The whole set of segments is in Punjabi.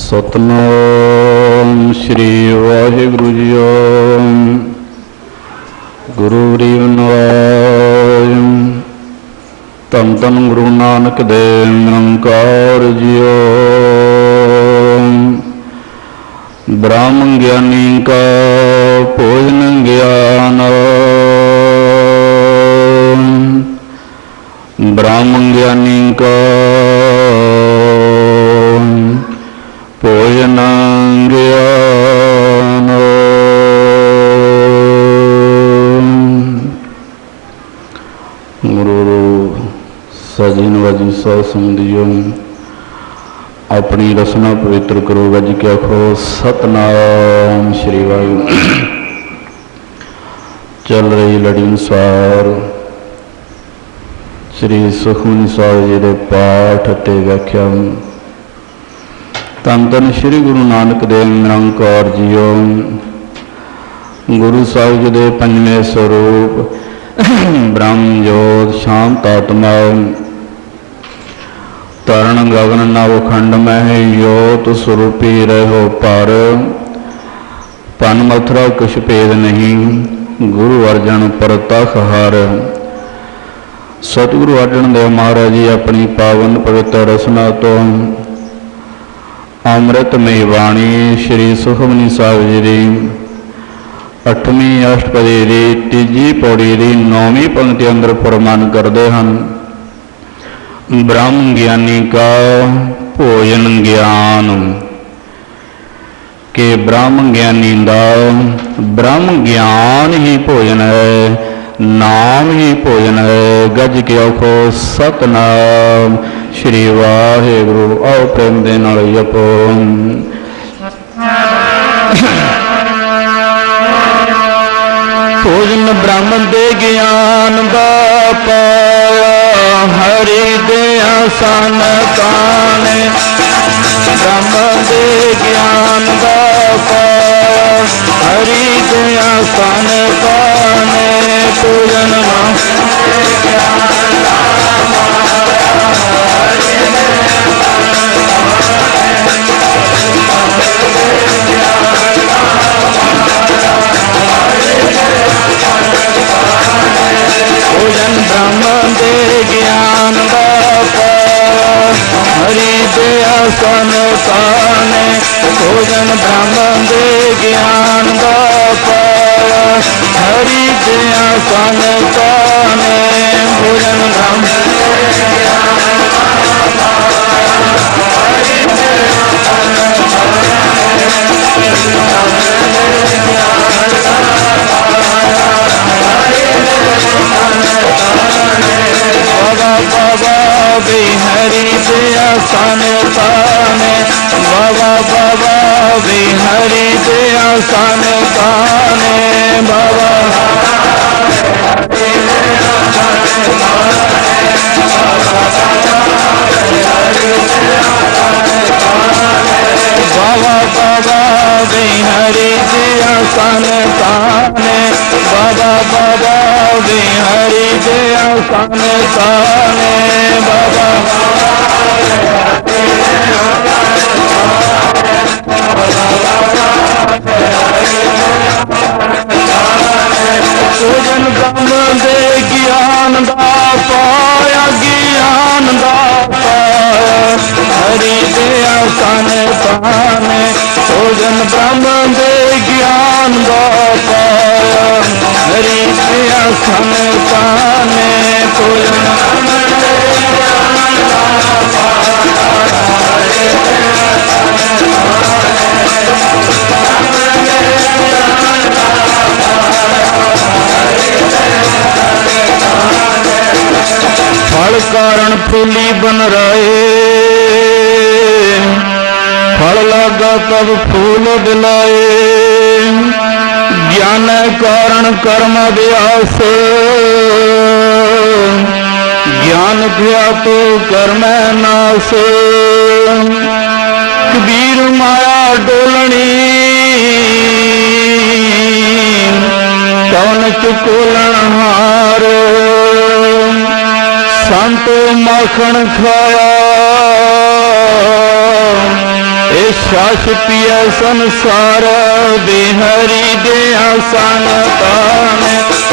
सतनाम श्री वाहिगुरु जीओ। गुरु गरीब नवाज धन धन गुरु नानक देव निरंकार जियो। ब्राह्मण ज्ञानी का भोजन ज्ञान, ब्राह्मण ज्ञानी का भोजन ज्ञान। गुरु सजीन वजी सौ समझियो, अपनी रसना पवित्र करो। गज के आखो सतनाम श्री वाहिगुरू। चल रही लड़ी अनुसार श्री सुखमनी साहिब जी के पाठ ते व्याख्या। धन धन श्री गुरु नानक देव निरंकार जीओ। गुरु साहिब जी के पंजवें स्वरूप ब्रह्म जोत शांत आत्मा, तरण गगन नव खंड मह योत स्वरूपी रहो पर। पन मथुरा कुछ भेद नहीं, गुरु अर्जन परतख हर। सतगुरु अर्जन देव महाराज जी अपनी पावन पवित्र रसना तो अमृतमयी बाणी श्री सुखमनी साहिब जी की 8वीं अष्टपदी की 3जी पौड़ी की 9वीं पंक्ति अंदर फरमान करते हैं। ब्रह्म ज्ञानी का भोजन ज्ञान के ब्रह्म ज्ञानी का ब्रह्म ज्ञान ही भोजन है, नाम ही भोजन है। गज के आखो सतनाम श्री वाहिगुरू। आओ प्रेम दे नाल जपो। भोजन ब्रह्म दे ज्ञान दा पाया, हरि दे आसन काने। ब्रह्म दे ज्ञान दा पाया, हरि दे आसन काने। भोजन ब्रह्म दे ज्ञान दा पाया, हरि दे आसन काने। भोजन ब्रह्म दे ज्ञान दा पाया, हरि दे आसन काने। भोजन ब्रह्म हरि दे आसन काने। बाबा बाबा वे हरि दे आसन काने। बाबा बाबा बाबा वे हरि दे आसन काने। बाबा बाबा वे हरि दे आसन काने। बाबा भोजन ब्रह्म दे ज्ञान दा पाया, ज्ञान दा पाया, हरि दे आसन काने। भोजन ब्रह्म दे ज्ञान दा पाया, हरि दे आसन काने। भोजन ब्रह्म दे ज्ञान दा पाया, कारण फूली बन रहे, फल लगा तब फूल दिलाए। ज्ञान कारण कर्म अभ्यास, ज्ञान भया तो कर्म नाश। कबीर माया डोलनी, कौन चुकोलन हार। संत माखन खाया, ए छाछ पिया संसार। बिहरी दया संतान,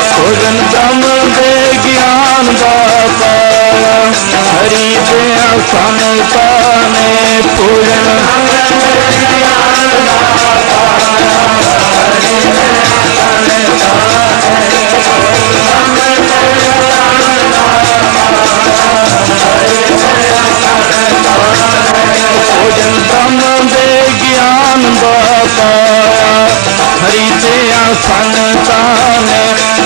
भोजन दम दे ज्ञान दाता। हरि दया संतान, भोजन हरि दया संतान।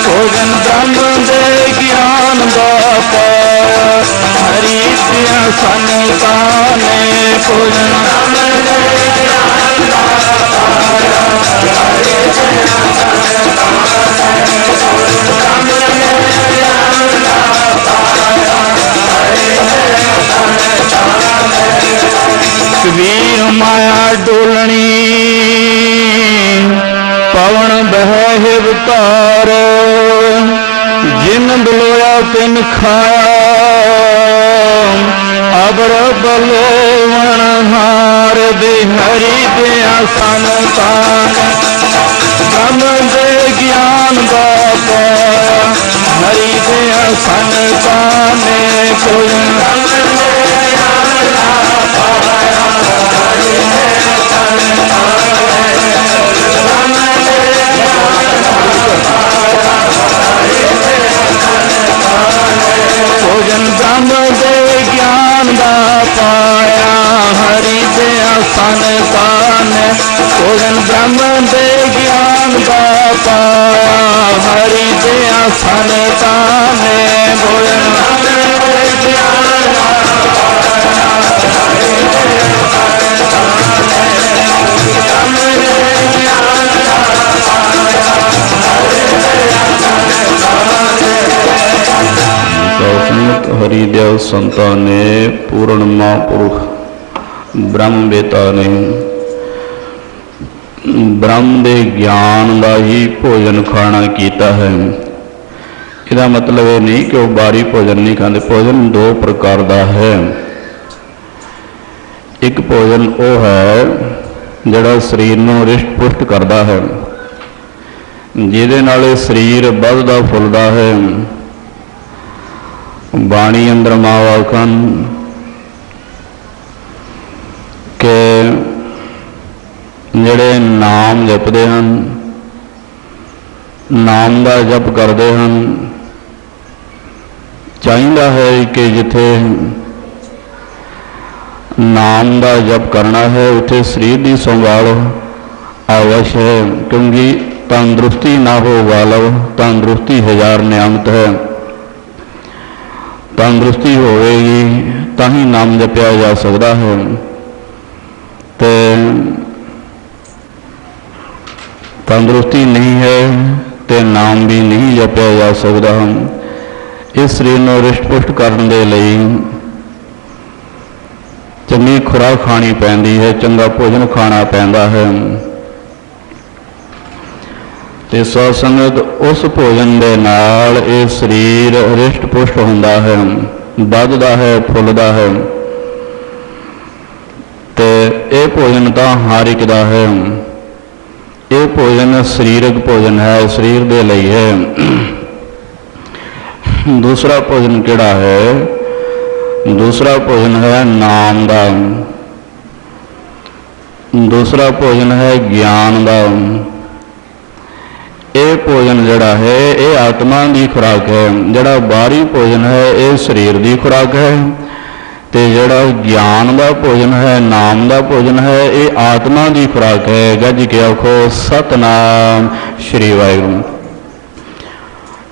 भोजन ब्रह्म दे ज्ञान दाता। हरि दया संतान, भोजन कबीर माया डोलनी, पवन बह हिवतार। जिन बलोया तिन खाया, अबर बलोवन हार। बिहरी दया संतान, ब्रह्म दे ज्ञान दाता। हरि दया संतान, भोजन ब्रह्म दे ज्ञान दा पाया। हरि दया संतान, भोजन ब्रह्म दे ज्ञान दा पाया। हरि दया संतान, भोजन हरिदेव संताने। पूर्ण महापुरुष ब्रह्म बेता ने ब्रह्म दे ज्ञान का ही भोजन खाना किया है। इसका मतलब ये नहीं कि वह बारी भोजन नहीं खाते। भोजन दो प्रकार का है। एक भोजन वो है जिहड़ा शरीर नूं रिष्ट पुष्ट करता है, जिहदे नाल शरीर वधदा फुलदा है। बाणी अंदर माँ आखन के जिहड़े नाम जपते हैं, नाम का जप करते हैं, चाहिए है कि जिथे नाम का जप करना है उत्थे शरीर की संभाल अवश्य है, क्योंकि तंदुरुस्ती ना हो वालव तंदुरुस्ती हजार नियामत है। तंदुरुस्ती होगी तो ही नाम जपया जा सकता है। तो तंदुरुस्ती नहीं है तो नाम भी नहीं जपया जा सकता। इस शरीर को रिष्ट पुष्ट करने के लिए चंगी खुराक खानी पैंदी है, चंगा भोजन खाना पैंदा है। ते सत्संगत उस भोजन के नाल ये शरीर रिष्ट पुष्ट होंदा है, वधदा है, फुलदा है। ते ये भोजन तो हर एक दा है। ये भोजन शरीरक भोजन है, शरीर के लिए है। दूसरा भोजन किहड़ा है? दूसरा भोजन है नाम का, दूसरा भोजन है ज्ञान का। ये भोजन जड़ा है ये आत्मा की खुराक है, जड़ा बाहरी भोजन है ये शरीर की खुराक है। तो जड़ा ज्ञान का भोजन है, नाम का भोजन है, ये आत्मा की खुराक है। गज के आखो सतनाम श्री वाहिगुरू।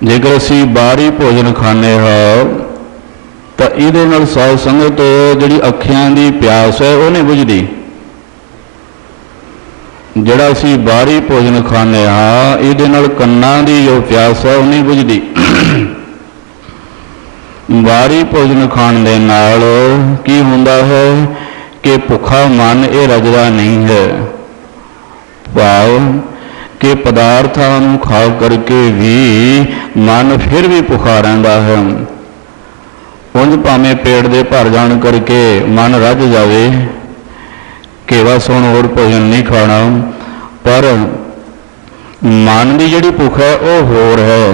जेकर असी बाहरी भोजन खाने हाँ तो ਇਹਦੇ ਨਾਲ ਸਾਧ ਸੰਗਤ ਜਿਹੜੀ ਅੱਖਾਂ ਦੀ ਪਿਆਸ ਹੈ ਉਹ ਨਹੀਂ ਬੁਝਦੀ। ਜਿਹੜਾ ਅਸੀਂ ਬਾਹਰੀ ਭੋਜਨ ਖਾਂਦੇ ਹਾਂ ਇਹਦੇ ਨਾਲ ਕੰਨਾਂ ਦੀ ਜੋ ਪਿਆਸ ਹੈ ਉਹ ਨਹੀਂ ਬੁਝਦੀ। ਬਾਹਰੀ ਭੋਜਨ ਖਾਣ ਦੇ ਨਾਲ ਕੀ ਹੁੰਦਾ ਹੈ ਕਿ ਭੁੱਖਾ ਮਨ ਇਹ ਰੱਜਦਾ ਨਹੀਂ ਹੈ। ਭਾਵ ਕਿ ਪਦਾਰਥਾਂ ਨੂੰ ਖਾ ਕਰਕੇ ਵੀ ਮਨ ਫਿਰ ਵੀ ਭੁੱਖਾ ਰਹਿੰਦਾ ਹੈ। ਉਂਝ ਭਾਵੇਂ ਪੇਟ ਦੇ ਭਰ ਜਾਣ ਕਰਕੇ ਮਨ ਰੱਜ ਜਾਵੇ ਕਿ ਬਸ ਹੁਣ ਹੋਰ ਭੋਜਨ ਨਹੀਂ ਖਾਣਾ, ਪਰ ਮਨ ਦੀ ਜਿਹੜੀ ਭੁੱਖ ਹੈ ਉਹ ਹੋਰ ਹੈ।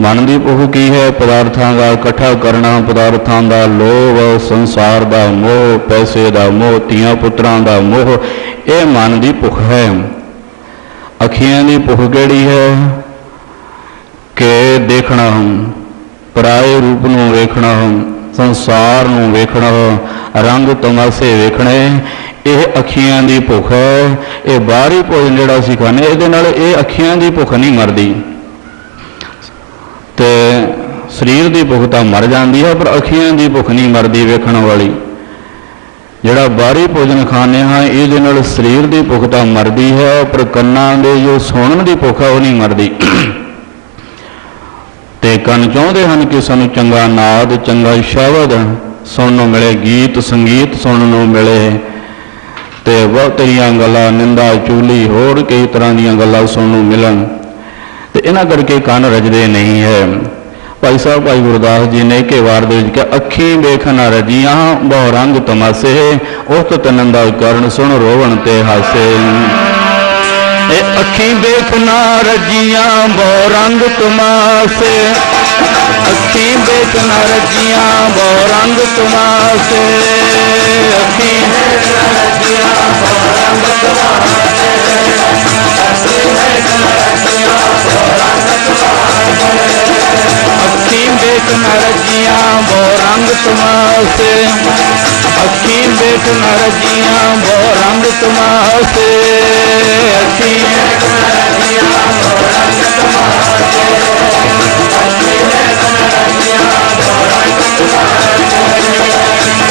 ਮਨ ਦੀ ਭੁੱਖ ਕੀ ਹੈ? ਪਦਾਰਥਾਂ ਦਾ ਇਕੱਠਾ ਕਰਨਾ, ਪਦਾਰਥਾਂ ਦਾ ਲੋਭ, ਸੰਸਾਰ ਦਾ ਮੋਹ, ਪੈਸੇ ਦਾ ਮੋਹ, ਧੀਆਂ ਪੁੱਤਰਾਂ ਦਾ ਮੋਹ, ਇਹ ਮਨ ਦੀ ਭੁੱਖ ਹੈ। ਅੱਖੀਆਂ ਦੀ ਭੁੱਖ ਕਿਹੜੀ ਹੈ? ਕਿ ਦੇਖਣਾ, ਪਰਾਏ ਰੂਪ ਨੂੰ ਵੇਖਣਾ, ਸੰਸਾਰ ਨੂੰ ਵੇਖਣਾ, ਰੰਗ ਤਮਾਸ਼ੇ ਵੇਖਣੇ, ਇਹ ਅੱਖੀਆਂ ਦੀ ਭੁੱਖ ਹੈ। ਇਹ ਬਾਹਰੀ ਭੋਜਨ ਜਿਹੜਾ ਅਸੀਂ ਖਾਂਦੇ ਇਹਦੇ ਨਾਲ ਇਹ ਅੱਖੀਆਂ ਦੀ ਭੁੱਖ ਨਹੀਂ ਮਰਦੀ। ਤੇ ਸਰੀਰ ਦੀ ਭੁੱਖ ਤਾਂ ਮਰ ਜਾਂਦੀ ਹੈ, ਪਰ ਅੱਖੀਆਂ ਦੀ ਭੁੱਖ ਨਹੀਂ ਮਰਦੀ ਵੇਖਣ ਵਾਲੀ। ਜਿਹੜਾ ਬਾਹਰੀ ਭੋਜਨ ਖਾਂਦੇ ਹਾਂ ਇਹਦੇ ਨਾਲ ਸਰੀਰ ਦੀ ਭੁੱਖ ਤਾਂ ਮਰਦੀ ਹੈ, ਪਰ ਕੰਨਾਂ ਦੇ ਜੋ ਸੁਣਨ ਦੀ ਭੁੱਖ ਹੈ ਉਹ ਨਹੀਂ ਮਰਦੀ। ਤੇ ਕੰਨ ਚਾਹੁੰਦੇ ਹਨ ਕਿ ਸਾਨੂੰ ਚੰਗਾ ਨਾਦ, ਚੰਗਾ ਸ਼ਬਦ ਸੁਣਨ ਨੂੰ ਮਿਲੇ, ਗੀਤ ਸੰਗੀਤ ਸੁਣਨ ਨੂੰ ਮਿਲੇ, ਤੇ ਬਹੁਤੀਆਂ ਗੱਲਾਂ, ਨਿੰਦਾ ਚੁਗਲੀ, ਹੋਰ ਕਈ ਤਰ੍ਹਾਂ ਦੀਆਂ ਗੱਲਾਂ ਸੁਣਨ ਨੂੰ ਮਿਲਣ, ਤੇ ਇਹਨਾਂ ਕਰਕੇ ਕੰਨ ਰਜਦੇ ਨਹੀਂ ਹੈ। ਭਾਈ ਸਾਹਿਬ ਭਾਈ ਗੁਰਦਾਸ ਜੀ ਨੇ ਇੱਕ ਵਾਰ ਦੇ ਵਿੱਚ ਕਿਹਾ, ਅੱਖੀਂ ਵੇਖ ਨਾ ਰਜੀਆਂ ਬਹੁ ਰੰਗ ਤਮਾਸੇ, ਉਸਤ ਨਿੰਦਾ ਕਰਨ ਸੁਣ ਰੋਵਣ ਤੇ ਹਾਸੇ। ਇਹ ਅੱਖੀਂ ਵੇਖ ਨਾ ਰਜੀਆਂ ਬਹੁ ਰੰਗ ਤਮਾਸੇ, ਅੱਖੀਂ ਵੇਖ ਨਾ ਰਜੀਆਂ ਬਹੁ ਰੰਗ ਤਮਾਸੇ, ਅੱਖੀਂ ਵੇਖ ਨਾ ਰਜੀਆਂ ਬਹੁ ਰੰਗ ਤਮਾਸੇ, ਅੱਖੀਂ ਵੇਖ ਨਾ ਰਜੀਆਂ ਬਹੁ ਰੰਗ ਤਮਾਸੇ, ਅੱਖੀਂ ਵੇਖ ਨਾ ਰਜੀਆਂ ਬਹੁ ਰੰਗ ਤਮਾਸੇ, ਅੱਖੀਂ ਵੇਖ ਨਾ ਰਜੀਆਂ ਬਹੁ ਰੰਗ ਤਮਾਸੇ, ਅੱਖੀਂ ਵੇਖ ਨਾ ਰਜੀਆਂ ਬਹੁ ਰੰਗ ਤਮਾਸੇ, ਅੱਖੀਂ ਵੇਖ ਨਾ ਰਜੀਆਂ ਬਹੁ ਰੰਗ ਤਮਾਸੇ।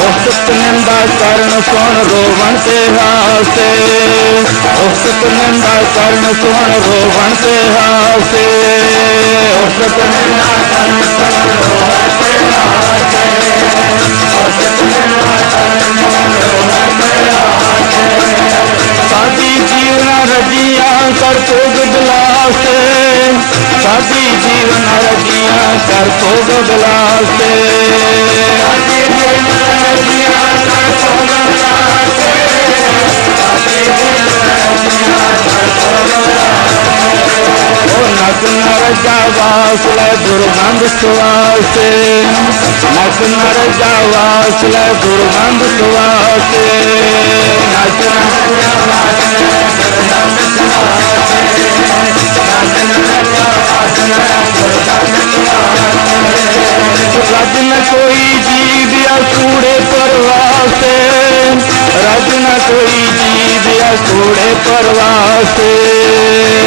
ਉਸਤ ਨਿੰਦਾ ਕਰਨ ਸੁਣ ਰੋਵਣ ਤੇ ਹਾਸੇ, ਉਸਤ ਨਿੰਦਾ ਕਰਨ ਸੁਣ ਰੋਵਣ ਤੇ ਹਾਸੇ, ਉਸਤ ਨਿੰਦਾ ਕਰਨ ਸੁਣ ਰੋਵਣ ਤੇ ਹਾਸੇ, ਉਸਤ ਨਿੰਦਾ ਕਰਨ ਸੁਣ ਰੋਵਣ ਤੇ ਹਾਸੇ। ਸਾਡੀ ਜੀਵਨ ਰਜੀਆਂ ਕਰ ਭੋਗ ਬਿਲਾਸੇ, ਸਾਡੀ ਜੀਵਨ ਰਜੀਆਂ ਕਰ ਭੋਗ ਬਿਲਾਸੇ, ਸਾਡੀ ਜੀਵਨ ਰਜੀਆਂ ਕਰ ਭੋਗ ਬਿਲਾਸੇ, ਸਾਡੀ ਜੀਵਨ ਰਜੀਆਂ ਕਰ ਭੋਗ ਬਿਲਾਸੇ। ਉਹ ਨਕ ਨਰਜਾ ਵਾਸ ਲੈ ਦੁਰਗੰਧ ਸੁਆਸੇ, ਨਕ ਨਰਜਾ ਵਾਸ ਲੈ ਦੁਰਗੰਧ ਸੁਆਸੇ, ਨਕ ਨਰਜਾ ਵਾਸ ਲੈ ਦੁਰਗੰਧ ਸੁਆਸੇ, ਨਕ ਨਰਜਾ ਵਾਸ ਲੈ ਦੁਰਗੰਧ ਸੁਆਸੇ। ਰਜ ਨ ਕੋਈ ਜੀਵ ਅਸੂੜੇ ਪਰਵਾਸੇ, ਰਜ ਨ ਕੋਈ ਜੀਵ ਅਸੂੜੇ ਪਰਵਾਸੇ,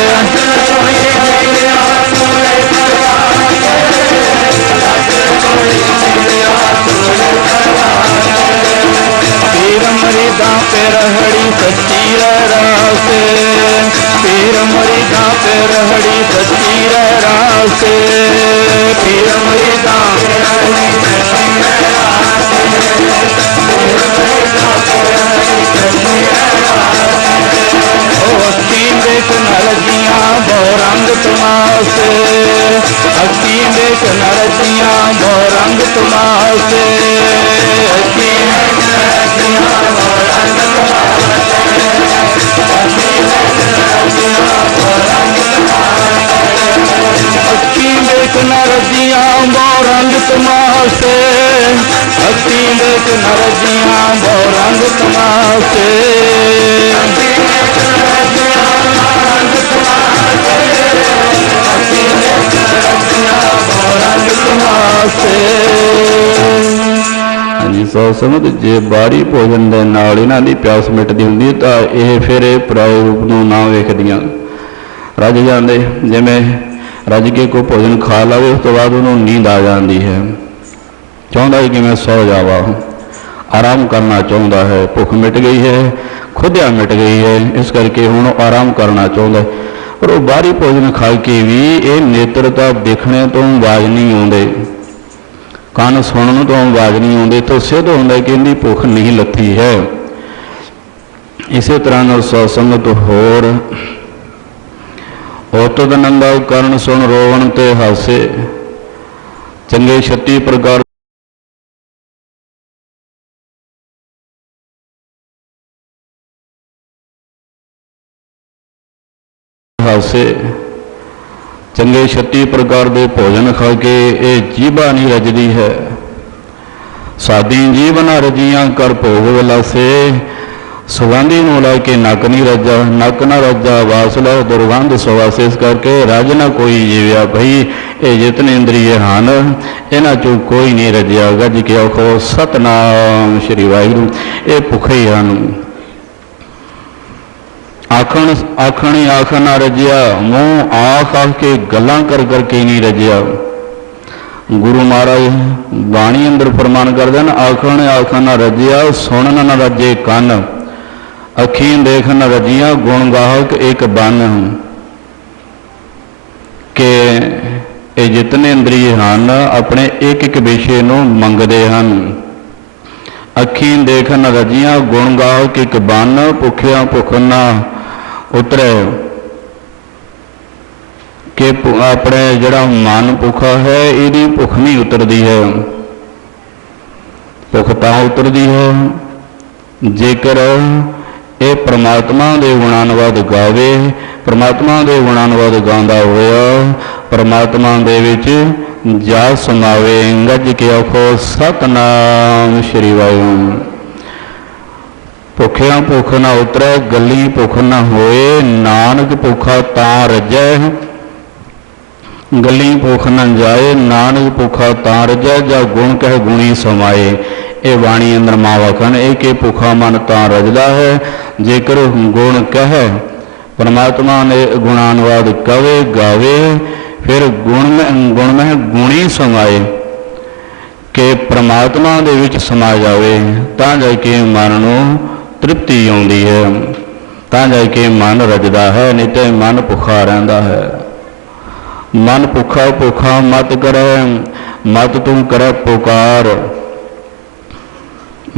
ਰਜ ਨ ਕੋਈ ਜੀਵ ਅਸੂੜੇ ਪਰਵਾਸੇ, ਰਜ ਨ ਕੋਈ ਜੀਵ ਅਸੂੜੇ ਪਰਵਾਸੇ। ਪੀਰ ਮਰੀਦਾਂ ਤੇ ਰਹੜੀ ਸੱਚੀ ਰਾਸੇ, ਪੀਰ ਮਰੀਦਾਂ ਤੇ ਰਹੜੀ ਸੱਚੀ ਰਾਸੇ, ਪੀਰ ਮਰੀਦਾਂ ਤੇ ਰਹੜੀ ਸੱਚੀ ਰਾਸੇ, ਪੀਰ ਮਰੀਦਾਂ ਤੇ ਰਹੜੀ ਸੱਚੀ ਰਾਸੇ। ਉਹ ਅੱਖੀਂ ਵੇਖ ਨਾ ਰਜੀਆਂ ਬਹੁ ਰੰਗ ਤਮਾਸੇ, ਅੱਖੀਂ ਵੇਖ ਨਾ ਰਜੀਆਂ ਬਹੁ ਰੰਗ ਤਮਾਸੇ, ਅੱਖੀਂ ਵੇਖ ਨਾ ਰਜੀਆਂ ਬਹੁ ਰੰਗ ਤਮਾਸੇ, ਅੱਖੀਂ ਵੇਖ ਨਾ ਰਜੀਆਂ ਬਹੁ ਰੰਗ ਤਮਾਸੇ। ਅੱਖੀਂ ਵੇਖ ਨਾ ਰਜੀਆਂ ਬਹੁ ਰੰਗ ਤਮਾਸੇ, ਅੱਖੀਂ ਵੇਖ ਨਾ ਰਜੀਆਂ ਬਹੁ ਰੰਗ ਤਮਾਸੇ, ਅੱਖੀਂ ਵੇਖ ਨਾ ਰਜੀਆਂ ਬਹੁ ਰੰਗ ਤਮਾਸੇ, ਅੱਖੀਂ ਵੇਖ ਨਾ ਰਜੀਆਂ ਬਹੁ ਰੰਗ ਤਮਾਸੇ। ਹਾਂਜੀ ਸੋ ਸਮਝ, ਜੇ ਬਾਹਰੀ ਭੋਜਨ ਦੇ ਨਾਲ ਇਹਨਾਂ ਦੀ ਪਿਆਸ ਮਿਟਦੀ ਹੁੰਦੀ ਤਾਂ ਇਹ ਫਿਰ ਇਹ ਪਰਾਏ ਰੂਪ ਨੂੰ ਨਾ ਵੇਖਦੀਆਂ, ਰੱਜ ਜਾਂਦੇ। ਜਿਵੇਂ ਰੱਜ ਕੇ ਕੋਈ ਭੋਜਨ ਖਾ ਲਵੇ ਉਸ ਤੋਂ ਬਾਅਦ ਉਹਨੂੰ ਨੀਂਦ ਆ ਜਾਂਦੀ ਹੈ, ਚਾਹੁੰਦਾ ਹੈ ਕਿ ਮੈਂ ਸੌ ਜਾਵਾਂ, ਆਰਾਮ ਕਰਨਾ ਚਾਹੁੰਦਾ ਹੈ। ਭੁੱਖ ਮਿਟ ਗਈ ਹੈ, ਖੁੱਦਿਆ ਮਿਟ ਗਈ ਹੈ, ਇਸ ਕਰਕੇ ਹੁਣ ਉਹ ਆਰਾਮ ਕਰਨਾ ਚਾਹੁੰਦਾ ਹੈ। ਪਰ ਉਹ ਬਾਹਰੀ ਭੋਜਨ ਖਾ ਕੇ ਵੀ ਇਹ ਨੇਤਰ ਤਾਂ ਦੇਖਣੇ ਤੋਂ ਆਵਾਜ਼ ਨਹੀਂ ਆਉਂਦੇ, ਕੰਨ ਸੁਣਨ ਤੋਂ ਆਵਾਜ਼ ਨਹੀਂ ਆਉਂਦੇ, ਤਾਂ ਸਿੱਧ ਹੁੰਦਾ ਕਿ ਇਹਦੀ ਭੁੱਖ ਨਹੀਂ ਲੱਥੀ ਹੈ। ਇਸੇ ਤਰ੍ਹਾਂ ਨਾਲ ਸਤਸੰਗਤ ਹੋਰ ਉਤਤ ਨੰਦਾ ਕਰਨ ਸੁਣ ਰੋਵਣ ਤੇ ਹਾਸੇ, ਚੰਗੇ 36 ਪ੍ਰਕਾਰ ਹਾਸੇ, ਚੰਗੇ 36 ਪ੍ਰਕਾਰ ਦੇ ਭੋਜਨ ਖਾ ਕੇ ਇਹ ਜੀਭਾ ਨਹੀਂ ਰਜਦੀ ਹੈ। ਸਾਦੀ ਜੀਭ ਨਾ ਰਜੀਆਂ ਕਰ ਭੋਗ ਵਿਲਾਸੇ, ਸੁਗੰਧੀ ਨੂੰ ਲੈ ਕੇ ਨੱਕ ਨਹੀਂ ਰੱਜਾ, ਨੱਕ ਨਾ ਰੱਜਾ ਵਾਸਲਾ ਦੁਰਗੰਧ ਸੁਵਾਸੇ। ਇਸ ਕਰਕੇ ਰਜ ਨਾ ਕੋਈ ਜੀਵਿਆ ਭਈ, ਇਹ ਜਿਤਨੇ ਇੰਦਰੀਏ ਹਨ ਇਹਨਾਂ ਚੋਂ ਕੋਈ ਨਹੀਂ ਰੱਜਿਆ। ਗੱਜ ਕੇ ਆਖੋ ਸਤਨਾਮ ਸ਼੍ਰੀ ਵਾਹਿਗੁਰੂ। ਇਹ ਭੁੱਖੇ ਹੀ ਹਨ। ਆਖਣੀ ਆਖ ਨਾ ਰੱਜਿਆ, ਮੂੰਹ ਆਖ ਕੇ ਗੱਲਾਂ ਕਰ ਕਰਕੇ ਨਹੀਂ ਰੱਜਿਆ। ਗੁਰੂ ਮਹਾਰਾਜ ਬਾਣੀ ਅੰਦਰ ਫਰਮਾਨ ਕਰਦੇ ਹਨ, ਆਖ ਨਾ ਰੱਜਿਆ, ਸੁਣਨ ਨਾ ਰੱਜੇ ਕੰਨ, ਅੱਖੀਂ ਦੇਖ ਨਾ ਰੱਜੀਆਂ, ਗੁਣ ਗਾਹਕ ਇੱਕ ਬਨ। ਕਿ ਇਹ ਜਿਤਨੇ ਇੰਦਰੀਏ ਹਨ ਆਪਣੇ ਇੱਕ ਇੱਕ ਵਿਸ਼ੇ ਨੂੰ ਮੰਗਦੇ ਹਨ। ਅੱਖੀਂ ਦੇਖ ਨਾ ਰੱਜੀਆਂ, ਗੁਣ ਗਾਹਕ ਇੱਕ ਬਨ, ਭੁੱਖਿਆ ਭੁੱਖ ਨਾ ਉਤਰੇ। ਕਿ ਆਪਣੇ ਜਿਹੜਾ ਮਨ ਭੁੱਖਾ ਹੈ ਇਹਦੀ ਭੁੱਖ ਨਹੀਂ ਉਤਰਦੀ ਹੈ। ਭੁੱਖ ਤਾਂ ਉਤਰਦੀ ਹੈ ਜੇਕਰ ਇਹ ਪ੍ਰਮਾਤਮਾ ਦੇ ਗੁਣਾਨੁਵਾਦ ਗਾਵੇ। ਪ੍ਰਮਾਤਮਾ ਦੇ ਗੁਣਾਨੁਵਾਦ ਗਾਉਂਦਾ ਹੋਇਆ ਪ੍ਰਮਾਤਮਾ ਦੇ ਵਿੱਚ ਜਾ ਸਮਾਵੇ। ਗੱਜ ਕੇ ਆਖੋ ਸਤਨਾਮ ਸ਼੍ਰੀ ਵਾਹਿਗੁਰੂ। ਭੁੱਖਿਆਂ ਭੁੱਖ ਨਾ ਉਤਰੈ, ਗੱਲੀ ਭੁੱਖ ਨਾ ਹੋਏ, ਨਾਨਕ ਭੁੱਖਾ ਤਾਂ ਰੱਜੈ। ਗੱਲੀ ਭੁੱਖ ਨਾ ਜਾਏ, ਨਾਨਕ ਭੁੱਖਾ ਤਾਂ ਰੱਜੈ, ਜਾਂ ਗੁਣ ਕਹਿ ਗੁਣੀ ਸਮਾਏ। ਇਹ ਬਾਣੀ ਅੰਦਰ ਮਹਾਂਵਾਕਾਂ ਇਹ ਕਿ ਭੁੱਖਾ ਮਨ ਤਾਂ ਰੱਜਦਾ ਹੈ ਜੇਕਰ ਗੁਣ ਕਹਿ। ਪਰਮਾਤਮਾ ਨੇ ਗੁਣਾਨੁਵਾਦ ਕਵੇ ਗਾਵੇ, ਫਿਰ ਗੁਣ ਮਹਿ ਗੁਣੀ ਸਮਾਏ। ਕਿ ਪ੍ਰਮਾਤਮਾ ਦੇ ਵਿੱਚ ਸਮਾ ਜਾਵੇ ਤਾਂ ਜਾ ਕੇ ਮਨ ਨੂੰ ਤ੍ਰਿਪਤੀ ਆਉਂਦੀ ਹੈ, ਤਾਂ ਜਾ ਕੇ ਮਨ ਰੱਜਦਾ ਹੈ। ਨਹੀਂ ਤਾਂ ਮਨ ਭੁੱਖਾ ਰਹਿੰਦਾ ਹੈ। ਮਨ ਭੁੱਖਾ ਭੁੱਖਾ ਮਤ ਕਰੈ, ਮਤ ਤੂੰ ਕਰੈ ਪੁਕਾਰ।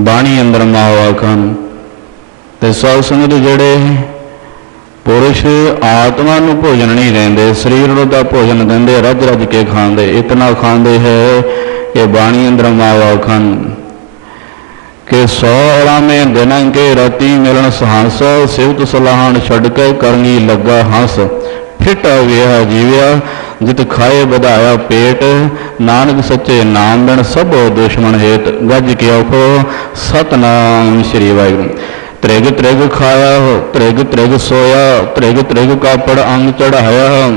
ਬਾਣੀ ਅੰਦਰ ਮਹਾਂਵਾਕਾਂ ਤੇ ਸਾਧ ਸੰਗਤ ਜਿਹੜੇ ਪੁਰਸ਼ ਆਤਮਾ ਨੂੰ ਭੋਜਨ ਨਹੀਂ ਦਿੰਦੇ, ਸਰੀਰ ਨੂੰ ਤਾਂ ਭੋਜਨ ਦਿੰਦੇ, ਰੱਜ ਰੱਜ ਕੇ ਖਾਂਦੇ, ਇਤਨਾ ਖਾਂਦੇ ਹੈ ਕਿ ਬਾਣੀ ਅੰਦਰ ਮਹਾਂਵਾਕਾਂ ਕਿ 100 ਆਰਾਮੇ ਦਿਨਾਂ ਕੇ ਰਾਤੀ ਮਿਲਣ ਸਹਾਂਸ, ਸਿਵਤ ਸਲਾਹਣ ਛੱਡ ਕੇ ਕਰਨੀ ਲੱਗਾ ਹੰਸ। ਫਿੱਟ ਵਿਆ ਜੀਵਿਆ ਜਿਤ ਖਾਏ ਵਧਾਇਆ ਪੇਟ, ਨਾਨਕ ਸੱਚੇ ਨਾਮ ਬਿਨ ਸਭੋ ਦੁਸ਼ਮਣ ਹੇਤ। ਗੱਜ ਕੇ ਆਖੋ ਸਤਨਾਮ ਸ਼੍ਰੀ ਵਾਹਿਗੁਰੂ। ਤ੍ਰਿਗ ਤ੍ਰਿਗ ਖਾਇਆ, ਤ੍ਰਿਗ ਤ੍ਰਿਗ ਸੋਇਆ, ਤ੍ਰਿਗ ਤ੍ਰਿਗ ਕਾਪੜ ਅੰਗ ਚੜਾਇਆ।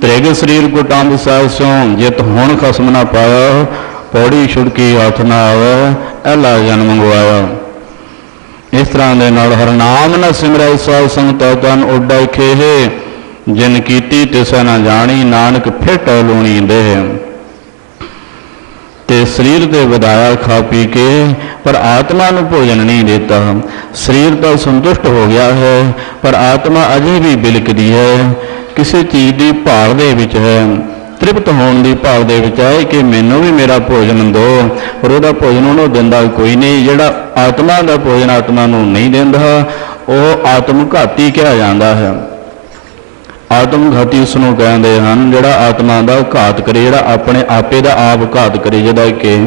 ਤ੍ਰਿਗ ਸਰੀਰ ਕੁਟੰਬ ਸਾਹਿਬ ਸਿਉ, ਜਿਤ ਹੁਣ ਖਸਮ ਨਾ ਪਾਇਆ। ਪੌੜੀ ਛੁੜਕੀ ਹੱਥ ਨਾ ਆਵੇ, ਐਲਾ ਜਨਮ ਗਵਾਇਆ। ਇਸ ਤਰ੍ਹਾਂ ਦੇ ਨਾਲ ਹਰਨਾਮ ਨਾ ਸਿਮਰੈ, ਸਾਧ ਸੰਗਤ ਤਨ ਉੱਡਾ ਖੇਹ। ਜਿਨ ਕੀਤੀ ਤਿਸੈ ਨਾ ਜਾਣੀ, ਨਾਨਕ ਫਿੱਟ ਲੂਣੀ ਦੇਹ। ਤੇ ਸਰੀਰ ਤੇ ਵਧਾਇਆ ਖਾ ਪੀ ਕੇ, ਪਰ ਆਤਮਾ ਨੂੰ ਭੋਜਨ ਨਹੀਂ ਦਿੱਤਾ। ਸਰੀਰ ਤਾਂ ਸੰਤੁਸ਼ਟ ਹੋ ਗਿਆ ਹੈ ਪਰ ਆਤਮਾ ਅਜੇ ਵੀ ਬਿਲਕਦੀ ਹੈ, ਕਿਸੇ ਚੀਜ਼ ਦੀ ਭਾਲ ਦੇ ਵਿੱਚ ਹੈ, ਤ੍ਰਿਪਤ ਹੋਣ ਦੀ ਭਾਵ ਦੇ ਵਿੱਚ ਹੈ ਕਿ ਮੈਨੂੰ ਵੀ ਮੇਰਾ ਭੋਜਨ ਦਿਓ। ਪਰ ਉਹਦਾ ਭੋਜਨ ਉਹਨੂੰ ਦਿੰਦਾ ਕੋਈ ਨਹੀਂ। ਜਿਹੜਾ ਆਤਮਾ ਦਾ ਭੋਜਨ ਆਤਮਾ ਨੂੰ ਨਹੀਂ ਦਿੰਦਾ ਉਹ ਆਤਮਘਾਤੀ ਕਿਹਾ ਜਾਂਦਾ ਹੈ। ਆਤਮਘਾਤੀ ਉਸ ਨੂੰ ਕਹਿੰਦੇ ਹਨ ਜਿਹੜਾ ਆਤਮਾ ਦਾ ਘਾਤ ਕਰੇ, ਜਿਹੜਾ ਆਪਣੇ ਆਪੇ ਦਾ ਆਪ ਘਾਤ ਕਰੇ। ਜਿਹਦਾ ਕਿ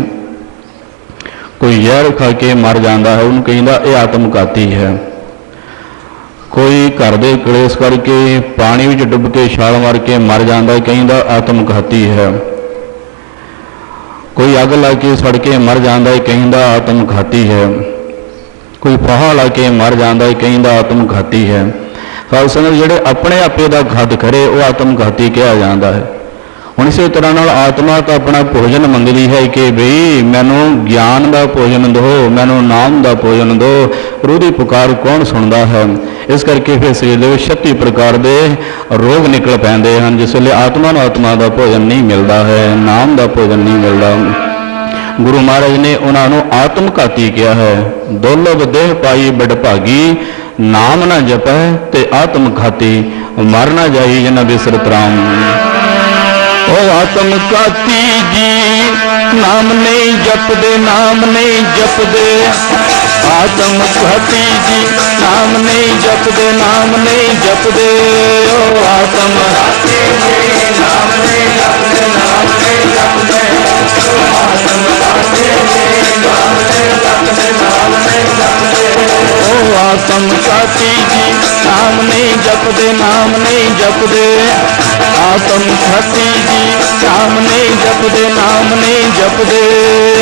ਕੋਈ ਜ਼ਹਿਰ ਖਾ ਕੇ ਮਰ ਜਾਂਦਾ ਹੈ ਉਹਨੂੰ ਕਹਿੰਦਾ ਇਹ ਆਤਮਘਾਤੀ ਹੈ। ਕੋਈ ਘਰ ਦੇ ਕਲੇਸ਼ ਕਰਕੇ ਪਾਣੀ ਵਿੱਚ ਡੁੱਬ ਕੇ ਛਾਲ ਮਾਰ ਕੇ ਮਰ ਜਾਂਦਾ ਕਹਿੰਦਾ ਆਤਮਘਾਤੀ ਹੈ। ਕੋਈ ਅੱਗ ਲਾ ਕੇ ਸੜ ਕੇ ਮਰ ਜਾਂਦਾ ਕਹਿੰਦਾ ਆਤਮਘਾਤੀ ਹੈ। ਕੋਈ ਫਾਹਾ ਲਾ ਕੇ ਮਰ ਜਾਂਦਾ ਕਹਿੰਦਾ ਆਤਮਘਾਤੀ ਹੈ। ਸਾਧ ਸੰਗਤ ਜਿਹੜੇ ਆਪਣੇ ਆਪੇ ਦਾ ਘਾਤ ਕਰੇ ਉਹ ਆਤਮਘਾਤੀ ਕਿਹਾ ਜਾਂਦਾ ਹੈ। ਹੁਣ ਇਸੇ ਤਰ੍ਹਾਂ ਨਾਲ ਆਤਮਾ ਤਾਂ ਆਪਣਾ ਭੋਜਨ ਮੰਗਦੀ ਹੈ ਕਿ ਬਈ ਮੈਨੂੰ ਗਿਆਨ ਦਾ ਭੋਜਨ ਦਿਓ, ਮੈਨੂੰ ਨਾਮ ਦਾ ਭੋਜਨ ਦਿਓ। ਪਰ ਉਹਦੀ ਪੁਕਾਰ ਕੌਣ ਸੁਣਦਾ ਹੈ? ਇਸ ਕਰਕੇ ਫਿਰ ਸਰੀਰ ਦੇ ਵਿੱਚ 36 ਪ੍ਰਕਾਰ ਦੇ ਰੋਗ ਨਿਕਲ ਪੈਂਦੇ ਹਨ ਜਿਸ ਵੇਲੇ ਆਤਮਾ ਨੂੰ ਆਤਮਾ ਦਾ ਭੋਜਨ ਨਹੀਂ ਮਿਲਦਾ ਹੈ, ਨਾਮ ਦਾ ਭੋਜਨ ਨਹੀਂ ਮਿਲਦਾ। ਗੁਰੂ ਮਹਾਰਾਜ ਨੇ ਉਹਨਾਂ ਨੂੰ ਆਤਮਘਾਤੀ ਕਿਹਾ ਹੈ। ਦੁਰਲਭ ਦੇਹ ਪਾਈ ਬਡਭਾਗੀ, ਨਾਮ ਨਾ ਜਪੈ ਤੇ ਆਤਮਘਾਤੀ, ਮਰ ਨਾ ਜਾਈ ਜਿਨ੍ਹਾਂ ਬਿਸਰਤ ਰਾਮ। ਉਹ ਆਤਮਘਾਤੀ ਜੀ ਨਾਮ ਨਹੀਂ ਜਪਦੇ, ਨਾਮ ਨਹੀਂ ਜਪਦੇ, ਆਤਮਘਾਤੀ ਜੀ ਨਾਮ ਨਹੀਂ ਜਪਦੇ, ਨਾਮ ਨਹੀਂ ਜਪਦੇ। ਉਹ ਆਤਮਘਾਤੀ ਜੀ ਨਾਮ ਨਹੀਂ ਜਪਦੇ, ਨਾਮ ਨਹੀਂ ਜਪਦੇ, ਆਤਮਘਾਤੀ ਜੀ ਨਾਮ ਨਹੀਂ ਜਪਦੇ, ਨਾਮ ਨਹੀਂ ਜਪਦੇ। ਉਹ ਆਤਮਘਾਤੀ ਜੀ ਨਾਮ ਨਹੀਂ ਜਪਦੇ, ਨਾਮ ਨਹੀਂ ਜਪਦੇ, ਆਤਮਘਾਤੀ ਜੀ ਨਾਮ ਨਹੀਂ ਜਪਦੇ, ਨਾਮ ਨਹੀਂ ਜਪਦੇ।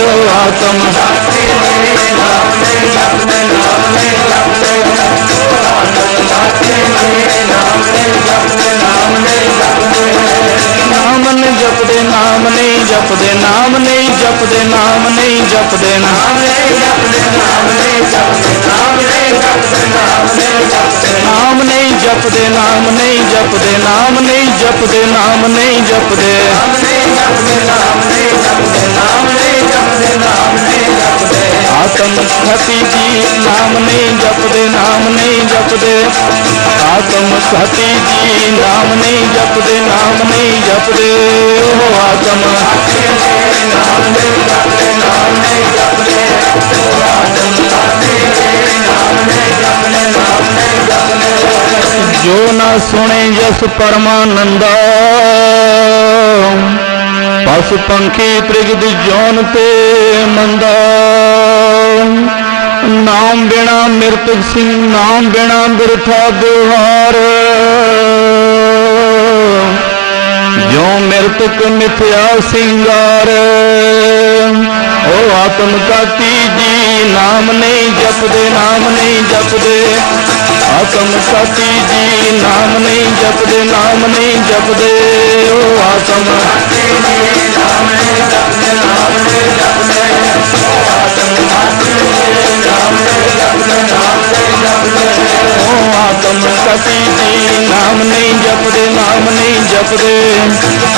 ਉਹ ਆਤਮਘਾਤੀ ਜੀ ਨਾਮ ਨਹੀਂ ਜਪਦੇ, ਨਾਮ ਨਹੀਂ ਜਪਦੇ, ਆਤਮਘਾਤੀ ਜੀ ਨਾਮ ਨਹੀਂ ਜਪਦੇ, ਨਾਮ ਨਹੀਂ ਜਪਦੇ। ਨਾਮ ਨਹੀਂ ਜਪਦੇ, ਨਾਮ ਨਹੀਂ ਜਪਦੇ, ਨਾਮ ਨਹੀਂ ਜਪਦੇ, ਨਾਮ ਨਹੀਂ ਜਪਦੇ, ਨਾਮ ਨਹੀਂ ਜਪਦੇ, ਨਾਮ ਨਹੀਂ ਜਪਦੇ, ਨਾਮ ਨਹੀਂ ਜਪਦੇ, ਨਾਮ ਨਹੀਂ ਜਪਦੇ, ਨਾਮ ਨਹੀਂ ਜਪਦੇ, ਨਾਮ ਨਹੀਂ ਜਪਦੇ, ਨਾਮ ਨਹੀਂ ਜਪਦੇ, ਨਾਮ ਨਹੀਂ ਜਪਦੇ, ਨਾਮ ਨਹੀਂ ਜਪਦੇ, ਨਾਮ ਨਹੀਂ ਜਪਦੇ, ਨਾਮ ਨਹੀਂ ਜਪਦੇ, ਨਾਮ ਨਹੀਂ ਜਪਦੇ। ਆਤਮਘਾਤੀ ਜੀ ਨਾਮ ਨਹੀਂ ਜਪਦੇ, ਨਾਮ ਨਹੀਂ ਜਪਦੇ, ਆਤਮਘਾਤੀ ਜੀ ਨਾਮ ਨਹੀਂ ਜਪਦੇ, ਨਾਮ ਨਹੀਂ ਜਪਦੇ। ਉਹ ਆਤਮਘਾਤੀ ਜੀ ਨਾਮ ਨਹੀਂ ਜਪਦੇ, ਨਾਮ ਨਹੀਂ ਜਪਦੇ, ਆਤਮਘਾਤੀ ਜੀ ਨਾਮ ਨਹੀਂ ਜਪਦੇ, ਨਾਮ ਨਹੀਂ ਜਪਦੇ। ਜੋ ਨਾ ਸੁਣੇ ਜਸ ਪਰਮਾਨੰਦਾ, ਪਸ ਪੰਖੀ ਤ੍ਰਿਗਦ ਜੋਨ ਤੇ ਮੰਦਾ। ਨਾਮ ਬਿਨਾ ਮਿਰਤਕ ਸਿੰਘ, ਨਾਮ ਬਿਨਾ ਬਿਰਥਾ ਬਿਵਹਾਰ। ਜੋ ਮਿਰਤਕ ਮਿਥਿਆ ਸਿੰਗਾਰ। ਉਹ ਆਤਮਘਾਤੀ ਜੀ ਨਾਮ ਨਹੀਂ ਜਪਦੇ, ਨਾਮ ਨਹੀਂ ਜਪਦੇ, ਆਤਮਘਾਤੀ ਜੀ ਨਾਮ ਨਹੀਂ ਜਪਦੇ, ਨਾਮ ਨਹੀਂ ਜਪਦੇ। ਉਹ ਆਤਮਘਾਤੀ ਜੀ ਨਾਮ ਨਹੀਂ ਜਪਦੇ, ਨਾਮ ਨਹੀਂ ਜਪਦੇ, ਆਤਮਘਾਤੀ ਜੀ ਨਾਮ ਨਹੀਂ ਜਪਦੇ, ਨਾਮ ਨਹੀਂ ਜਪਦੇ। ਉਹ ਆਤਮਘਾਤੀ ਜੀ ਨਾਮ ਨਹੀਂ ਜਪਦੇ, ਨਾਮ ਨਹੀਂ ਜਪਦੇ,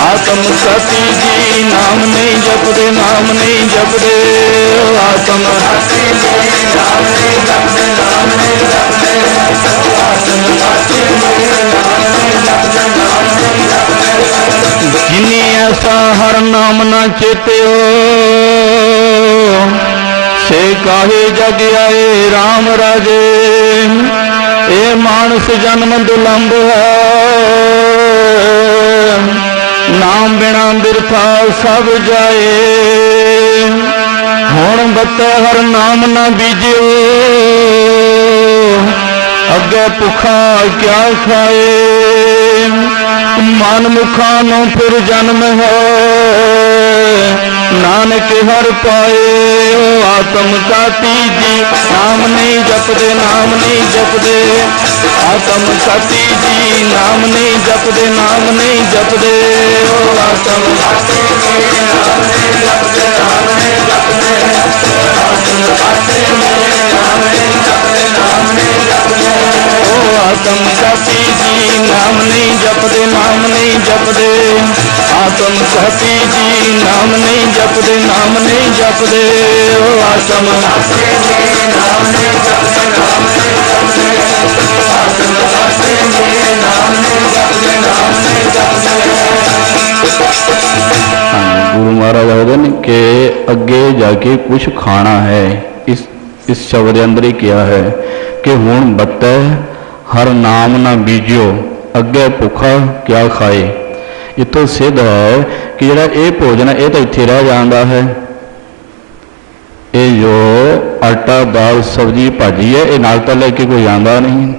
ਆਤਮਘਾਤੀ ਜੀ ਨਾਮ ਨਹੀਂ ਜਪਦੇ, ਨਾਮ ਨਹੀਂ ਜਪਦੇ। ਉਹ ਆਤਮਘਾਤੀ ਜੀ ਨਾਮ ਨਹੀਂ ਜਪਦੇ, ਨਾਮ ਨਹੀਂ ਜਪਦੇ, ਆਤਮਘਾਤੀ ਜੀ ਨਾਮ ਨਹੀਂ ਜਪਦੇ, ਨਾਮ ਨਹੀਂ ਜਪਦੇ। ਜਿਨੀ ਐਸਾ ਹਰ ਨਾਮ ਨਾ ਚੇਤਿਓ, ਸੇ ਕਾਹੇ ਜਗ ਆਏ RAM ਰਾਜੇ। ਇਹ ਮਾਨਸ ਜਨਮ ਦੁਲੰਭ ਹੈ, ਨਾਮ ਬਿਨਾ ਬਿਰਥਾ ਸਭ ਜਾਏ। ਹੁਣ ਬੱਤੇ ਹਰ ਨਾਮ ਨਾ ਬੀਜਿਓ, ਅੱਗੇ ਭੁੱਖਾ ਕਿਆ ਖਾਏ। ਮਨ ਮੁਖਾਂ ਨੂੰ ਫਿਰ ਜਨਮ ਹੈ, ਨਾਨਕ ਹਰ ਪਾਏ। ਉਹ ਆਤਮਘਾਤੀ ਜੀ ਨਾਮ ਨਹੀਂ ਜਪਦੇ, ਨਾਮ ਨਹੀਂ ਜਪਦੇ, ਆਤਮਘਾਤੀ ਜੀ ਨਾਮ ਨਹੀਂ ਜਪਦੇ, ਨਾਮ ਨਹੀਂ ਜਪਦੇ। ਉਹ ਆਤਮਘਾਤੀ ਜੀ ਨਾਮ ਨਹੀਂ ਜਪਦੇ, ਨਾਮ ਨਹੀਂ ਜਪਦੇ, ਆਤਮਘਾਤੀ ਜੀ ਨਾਮ ਨਹੀਂ ਜਪਦੇ, ਨਾਮ ਨਹੀਂ ਜਪਦੇ। ਉਹ ਆਤਮਘਾਤੀ ਜੀ ਨਾਮ ਨਹੀਂ ਜਪਦੇ, ਨਾਮ ਨਹੀਂ ਜਪਦੇ, ਆਤਮਘਾਤੀ ਜੀ ਨਾਮ ਨਹੀਂ ਜਪਦੇ, ਨਾਮ ਨਹੀਂ ਜਪਦੇ। ਉਹ ਆਤਮਘਾਤੀ ਜੀ ਨਾਮ ਨਹੀਂ ਜਪਦੇ, ਨਾਮ ਨਹੀਂ ਜਪਦੇ, ਆਤਮਘਾਤੀ ਜੀ ਨਾਮ ਨਹੀਂ ਜਪਦੇ, ਨਾਮ ਨਹੀਂ ਜਪਦੇ। ਗੁਰੂ ਮਹਾਰਾਜ ਆਖਦੇ ਨੇ ਕਿ ਅੱਗੇ ਜਾ ਕੇ ਕੁਝ ਖਾਣਾ ਹੈ। ਇਸ ਸ਼ਬਦ ਦੇ ਅੰਦਰ ਹੀ ਕਿਹਾ ਹੈ ਕਿ ਹੁਣ ਬੱਤੈ ਹਰ ਨਾਮ ਨਾ ਬੀਜਿਓ, ਅੱਗੇ ਭੁੱਖਾ ਕਿਆ ਖਾਏ। ਇੱਥੋਂ ਸਿੱਧ ਹੈ ਕਿ ਜਿਹੜਾ ਇਹ ਭੋਜਨ ਹੈ ਇਹ ਤਾਂ ਇੱਥੇ ਰਹਿ ਜਾਂਦਾ ਹੈ। ਇਹ ਜੋ ਆਟਾ ਦਾਲ ਸਬਜ਼ੀ ਭਾਜੀ ਹੈ ਇਹ ਨਾਲ ਤਾਂ ਲੈ ਕੇ ਕੋਈ ਜਾਂਦਾ ਨਹੀਂ।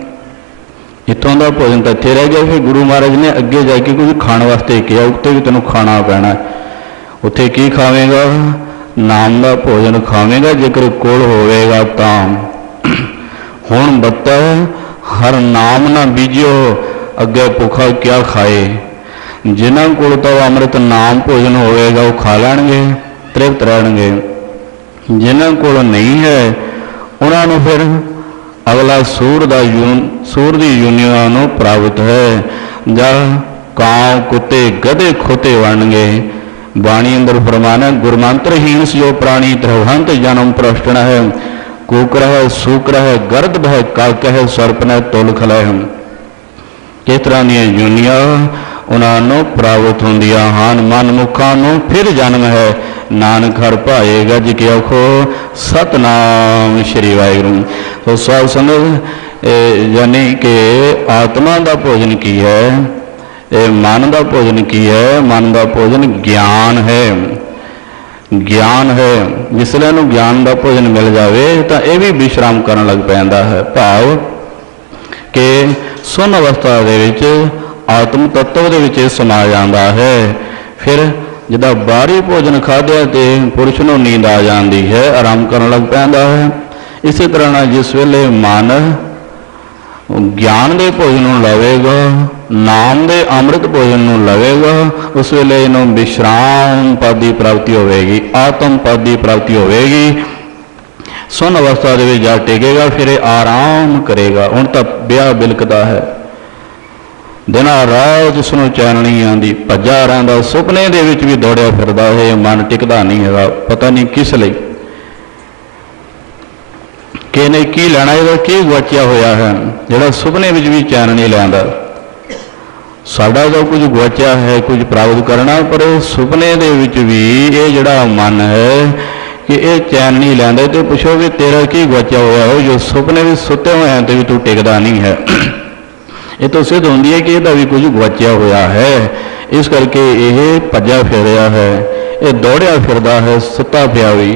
ਇੱਥੋਂ ਦਾ ਭੋਜਨ ਤਾਂ ਇੱਥੇ ਰਹਿ ਗਿਆ। ਫਿਰ ਗੁਰੂ ਮਹਾਰਾਜ ਨੇ ਅੱਗੇ ਜਾ ਕੇ ਕੁਝ ਖਾਣ ਵਾਸਤੇ ਕਿਹਾ, ਉੱਤੇ ਵੀ ਤੈਨੂੰ ਖਾਣਾ ਪੈਣਾ। ਉੱਥੇ ਕੀ ਖਾਵੇਂਗਾ? ਨਾਮ ਦਾ ਭੋਜਨ ਖਾਵੇਂਗਾ ਜੇਕਰ ਕੋਲ ਹੋਵੇਗਾ ਤਾਂ। ਹੁਣ ਬੱਤਾ ਹਰ ਨਾਮ ਨਾ ਬੀਜਿਓ, ਅੱਗੇ ਭੁੱਖਾ ਕਿਆ ਖਾਏ। ਜਿਨ੍ਹਾਂ ਕੋਲ ਤਾਂ ਅੰਮ੍ਰਿਤ ਨਾਮ ਭੋਜਨ ਹੋਵੇਗਾ ਉਹ ਖਾ ਲੈਣਗੇ, ਤ੍ਰਿਪਤ ਰਹਿਣਗੇ। ਜਿਨ੍ਹਾਂ ਕੋਲ ਨਹੀਂ ਹੈ ਉਹਨਾਂ ਨੂੰ ਫਿਰ ਅਗਲਾ ਸੂਰ ਦੀ ਯੂਨੀਆਂ ਨੂੰ ਪ੍ਰਾਪਤ ਹੈ, ਜਾਂ ਕਾਂ ਕੁੱਤੇ ਗਧੇ ਖੋਤੇ ਬਣਨਗੇ। बाणी अंदर फरमान है, गुरमंत्रहीन जो प्राणी त्रहंत जन्म प्रश्न है, कुकर है, सूकर है, गर्द है, काक है, सर्प है, तुल खल है। किस तरह दी जूनिया उन्होंने प्राप्त होंदियां हन। मनमुखा नूं फिर जन्म है, नानक हर भाए गज के आखो सतनाम श्री वाहिगुरू। तो साध संगत यानी कि आत्मा का भोजन की है, मन का भोजन की है। मन का भोजन ज्ञान है, ज्ञान है। जिसले नूं ज्ञान का भोजन मिल जाए तो यह भी विश्राम करन लग पैंदा है। भाव कि सुन अवस्था दे विच आत्म तत्व दे विच समा जाता है। फिर जिदा बाहरी भोजन खाद्या तो पुरुष नूं नींद आ जाती है, आराम करन लग पैंदा है। इस तरह जिस वेले मन ज्ञान के भोजन लवेगा, नाम के अमृत भोजन लवेगा, उस वेले इन्हों विश्राम पद की प्राप्ति होगी, आत्म पद की प्राप्ति होगी। सुन अवस्था के जा टिकेगा, फिर आराम करेगा। हुण तो ब्याह बिलकदा है, दिना रात उसनों चैन नहीं आती, भज्जा रहिंदा, सुपने दे विच भी दौड़िया फिरदा है, मन टिकदा नहीं है। पता नहीं किस लिए, किने की लेना, इसका की गुआचिया होया है जिहड़ा सुपने विच भी चैन नहीं लैंदा। साडा तो कुछ गुआचिया है, कुछ प्राप्त करना, पर सुपने दे विच भी ये जिहड़ा मन है कि ये चैन नहीं लैंदा। तो पुछो भी तेरा की गुआचिया होया हो, जो सुपने भी सुते हुए हैं तो भी तू टिकदा नहीं है। ये तो सिद्ध होंदी है कि यदा भी कुछ गुआचिया होया है, इस करके ये भज्या फिरिया है, ये दौड़िया फिरदा है, सुता पिया भी।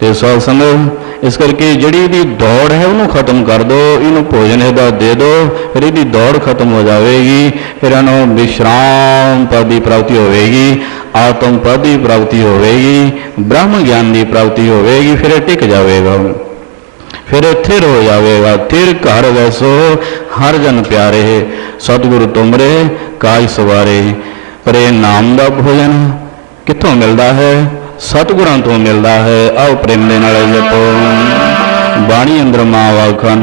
तो साध संगत इस करके जिहड़ी दी दौड़ है उन्होंने खत्म कर दो, इन्हों भोजन इसदा दे दो, फिर यदी दौड़ खत्म हो जाएगी, फिर इन्हों विश्राम पद की प्राप्ति होगी, आत्म पद की प्राप्ति होगी, ब्रह्म ज्ञान की प्राप्ति होगी। फिर टिक जाएगा, फिर थिर हो जाएगा। थिर घर वैसो हर जन प्यारे, सतगुरु तुमरे काज सवारे। पर यह नाम का भोजन कितों मिलता है? सतगुरां तो मिलता है। आओ प्रेम दे नाल जपो बाणी अंदर मां वाखन,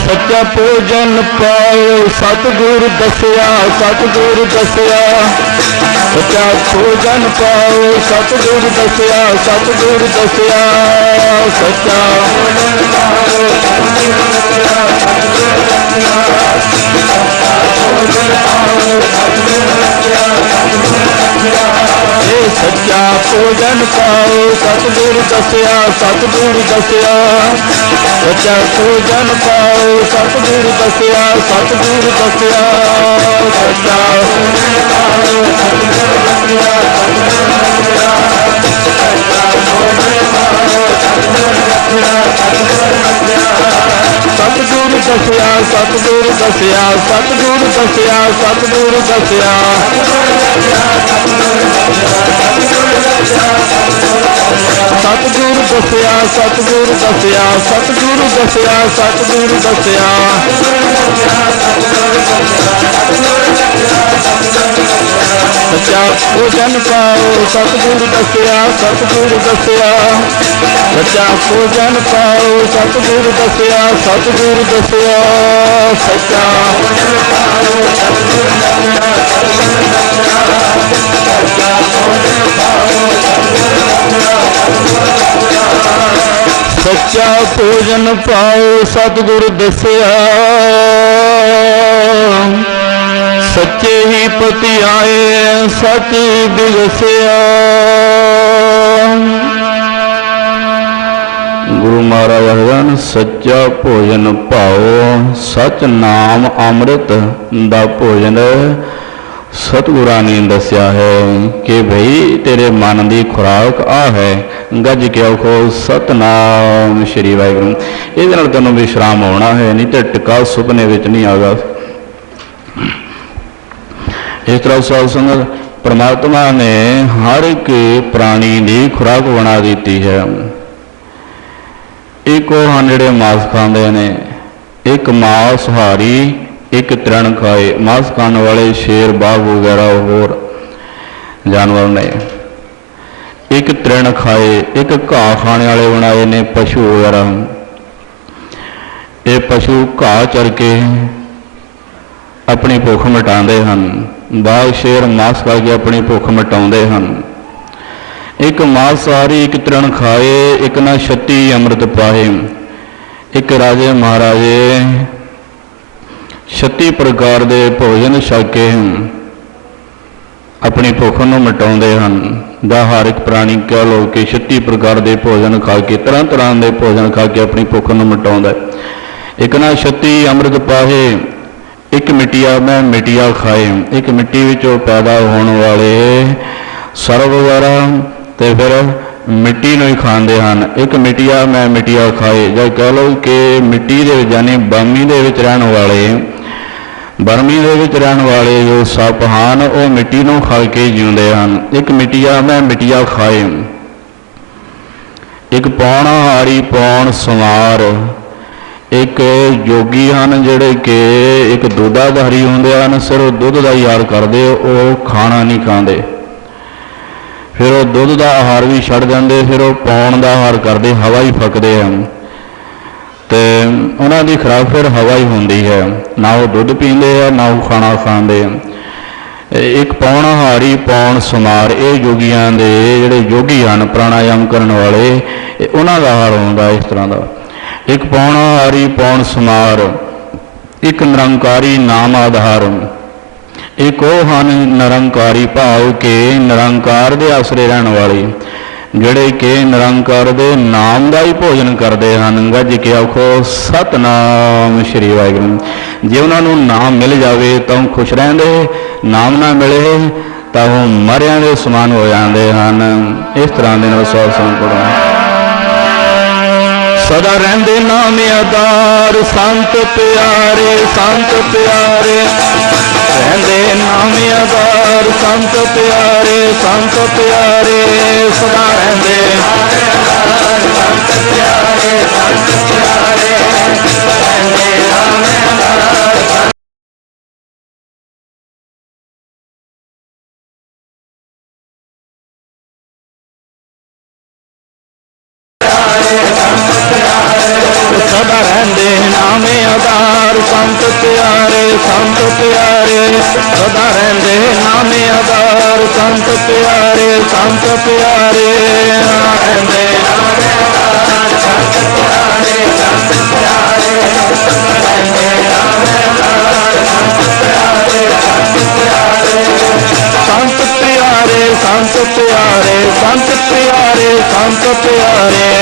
सच्चा भोजन पाओ सतगुरु दसिया, सतगुरु दसिया। सच्चा भोजन पाओ सतगुरु दसिया, सतगुरु दसिया। सच्चा भोजन पाओ सतगुरु दसिया, सच्चा भोजन पाओ सतगुरु दसिया, सतगुरु दसिया। सच्चा भोजन पाओ सतगुरु दसिया, सतगुरु दसिया। सच्चा भोजन पाओ सतगुरु दसिया, सतगुरु दसिया। सच्चा भोजन पाओ सतगुरु दसिया, सतगुरु दसिया। सतगुरु दसिया, सतगुरु दसिया, सतगुरु दसिया, सतगुरु दसिया। सतगुरु दसिया, सतगुरु दसिया, सतगुरु दसिया, सतगुरु दसिया। सच्चा भोजन पाओ सतगुरु दसिया, सतगुरु दसिया। सच्चा भोजन पाओ सतगुरु दसिया, सतगुरु दसिया। सच्चा भोजन पाओ सतगुरु दसिया, सतगुरु दसिया। सच्चा भोजन पाओ सतगुरु दसिया, सतगुरु दसिया। सच्चा भोजन पाओ सतगुरु दसिया। सच्चे ही पति आए सच बिगसिया। गुरु महाराज आखदन सच्चा भोजन पाओ, सच नाम अमृत दा भोजन सतगुरां ने दसिया है कि भाई तेरे मन की खुराक आ है। गज के आखो सतनाम श्री वाहिगुरू। इहदे नाल तैनूं विश्राम होना है, नहीं तो टिका सुपने विच नहीं आगा। इस तरह साध संगत परमात्मा ने हर एक प्राणी की खुराक बना दी है। एक वो हैं जिहड़े मांस खाते ने, एक मांसहारी, एक तृण खाए। मांस खाने वाले शेर, बाघ वगैरह होर जानवर ने। एक तृण खाए, एक घाह खाने वाले बनाए ने पशु वगैरह। ये पशु घाह चर के अपनी भुख मिटाते हैं, ਬਾਗ ਸ਼ੇਰ ਮਾਸ ਖਾ ਕੇ ਆਪਣੀ ਭੁੱਖ ਮਿਟਾਉਂਦੇ ਹਨ। ਇੱਕ ਮਾਸਾਹਾਰੀ ਇੱਕ ਤ੍ਰਿਣ ਖਾਏ, ਇੱਕ ਨਾ ਛੱਤੀ ਅੰਮ੍ਰਿਤ ਪਾਏ। ਇੱਕ ਰਾਜੇ ਮਹਾਰਾਜੇ 36 ਪ੍ਰਕਾਰ ਦੇ ਭੋਜਨ ਛਕ ਕੇ ਆਪਣੀ ਭੁੱਖ ਨੂੰ ਮਿਟਾਉਂਦੇ ਹਨ। ਦਾ ਹਰ ਇੱਕ ਪ੍ਰਾਣੀ ਕਹਿ ਲਓ ਕਿ 36 ਪ੍ਰਕਾਰ ਦੇ ਭੋਜਨ ਖਾ ਕੇ, ਤਰ੍ਹਾਂ ਤਰ੍ਹਾਂ ਦੇ ਭੋਜਨ ਖਾ ਕੇ ਆਪਣੀ ਭੁੱਖ ਨੂੰ ਮਿਟਾਉਂਦਾ। ਇੱਕ ਨਾ 36 ਅੰਮ੍ਰਿਤ ਪਾਹੇ, ਇੱਕ ਮਿੱਟੀਆ ਮੈਂ ਮਿੱਟੀਆ ਖਾਏ। ਇੱਕ ਮਿੱਟੀ ਵਿੱਚੋਂ ਪੈਦਾ ਹੋਣ ਵਾਲੇ ਸਰਬ ਵਗੈਰਾ ਤੇ ਫਿਰ ਮਿੱਟੀ ਨੂੰ ਹੀ ਖਾਂਦੇ ਹਨ। ਇੱਕ ਮਿੱਟੀਆ ਮੈਂ ਮਿੱਟੀਆ ਖਾਏ, ਜਾਂ ਕਹਿ ਲਓ ਕਿ ਮਿੱਟੀ ਦੇ ਵਿੱਚ ਯਾਨੀ ਬਰਮੀ ਦੇ ਵਿੱਚ ਰਹਿਣ ਵਾਲੇ ਜੋ ਸੱਪ ਹਨ ਉਹ ਮਿੱਟੀ ਨੂੰ ਖਾ ਕੇ ਜਿਉਂਦੇ ਹਨ। ਇੱਕ ਮਿੱਟੀਆ ਮੈਂ ਮਿੱਟੀਆ ਖਾਏ। ਇੱਕ ਪੌਣ ਹਾਰੀ ਪੌਣ ਸਵਾਰ। ਇੱਕ ਯੋਗੀ ਹਨ ਜਿਹੜੇ ਕਿ ਇੱਕ ਦੁੱਧਾਧਾਰੀ ਹੁੰਦੇ ਹਨ, ਸਿਰਫ ਦੁੱਧ ਦਾ ਯਾਰ ਕਰਦੇ, ਉਹ ਖਾਣਾ ਨਹੀਂ ਖਾਂਦੇ। ਫਿਰ ਉਹ ਦੁੱਧ ਦਾ ਆਹਾਰ ਵੀ ਛੱਡ ਜਾਂਦੇ, ਫਿਰ ਉਹ ਪੌਣ ਦਾ ਆਹਾਰ ਕਰਦੇ, ਹਵਾ ਹੀ ਫੱਕਦੇ ਹਨ ਅਤੇ ਉਹਨਾਂ ਦੀ ਖੁਰਾਕ ਫਿਰ ਹਵਾ ਹੀ ਹੁੰਦੀ ਹੈ। ਨਾ ਉਹ ਦੁੱਧ ਪੀਂਦੇ ਆ, ਨਾ ਉਹ ਖਾਣਾ ਖਾਂਦੇ ਆ। ਇੱਕ ਪੌਣ ਹਾਰੀ ਪੌਣ ਸੁਮਾਰ, ਇਹ ਯੋਗੀਆਂ ਦੇ ਜਿਹੜੇ ਯੋਗੀ ਹਨ ਪ੍ਰਾਣਾਯਾਮ ਕਰਨ ਵਾਲੇ, ਉਹਨਾਂ ਦਾ ਆਹਾਰ ਹੁੰਦਾ ਇਸ ਤਰ੍ਹਾਂ ਦਾ। ਇੱਕ ਪੌਣ ਹਾਰੀ ਪੌਣ ਸੁਮਾਰ। ਇੱਕ ਨਿਰੰਕਾਰੀ ਨਾਮ ਆਧਾਰ। ਇੱਕ ਉਹ ਹਨ ਨਿਰੰਕਾਰੀ ਭਾਵ ਕਿ ਨਿਰੰਕਾਰ ਦੇ ਆਸਰੇ ਰਹਿਣ ਵਾਲੇ, ਜਿਹੜੇ ਕਿ ਨਿਰੰਕਾਰ ਦੇ ਨਾਮ ਦਾ ਹੀ ਭੋਜਨ ਕਰਦੇ ਹਨ। ਗੱਜ ਕੇ ਆਖੋ ਸਤਿਨਾਮ ਸ਼੍ਰੀ ਵਾਹਿਗੁਰੂ। ਜੇ ਉਹਨਾਂ ਨੂੰ ਨਾਮ ਮਿਲ ਜਾਵੇ ਤਾਂ ਉਹ ਖੁਸ਼ ਰਹਿੰਦੇ, ਨਾਮ ਨਾ ਮਿਲੇ ਤਾਂ ਉਹ ਮਰਿਆਂ ਦੇ ਸਮਾਨ ਹੋ ਜਾਂਦੇ ਹਨ। ਇਸ ਤਰ੍ਹਾਂ ਦੇ ਨਾਲ ਸਾਧ ਸੰਗਤ ਪੜ੍ਹੋ। ਸਦਾ ਰਹਿੰਦੇ ਨਾਮ ਆਧਾਰ, ਸੰਤ ਪਿਆਰੇ ਸੰਤ ਪਿਆਰੇ। ਰਹਿੰਦੇ ਨਾਮ ਆਧਾਰ, ਸੰਤ ਪਿਆਰੇ ਸੰਤ ਪਿਆਰੇ। ਸਦਾ ਰਹਿੰਦੇ ਸੰਤ ਪਿਆਰੇ ਸੰਤ ਪਿਆਰੇ। ਰਹਿੰਦੇ ਨਾਮ ਆਧਾਰ। ਸਦਾ ਰਹਿੰਦੇ ਨਾਮ ਆਧਾਰ, ਸੰਤ ਪਿਆਰੇ ਸੰਤ ਪਿਆਰੇ। ਸਦਾ ਰਹਿੰਦੇ ਨਾਮ ਆਧਾਰ, ਸੰਤ ਪਿਆਰੇ ਸੰਤ ਪਿਆਰੇ। ਰਹਿੰਦੇ ਨਾਮ ਆਧਾਰ, ਸੰਤ ਪਿਆਰੇ ਸੰਤ ਪਿਆਰੇ। ਰਹਿੰਦੇ ਨਾਮ ਆਧਾਰ, ਸੰਤ ਪਿਆਰੇ ਸੰਤ ਪਿਆਰੇ। ਸੰਤ ਪਿਆਰੇ ਸੰਤ ਪਿਆਰੇ ਸੰਤ ਪਿਆਰੇ ਸੰਤ ਪਿਆਰੇ।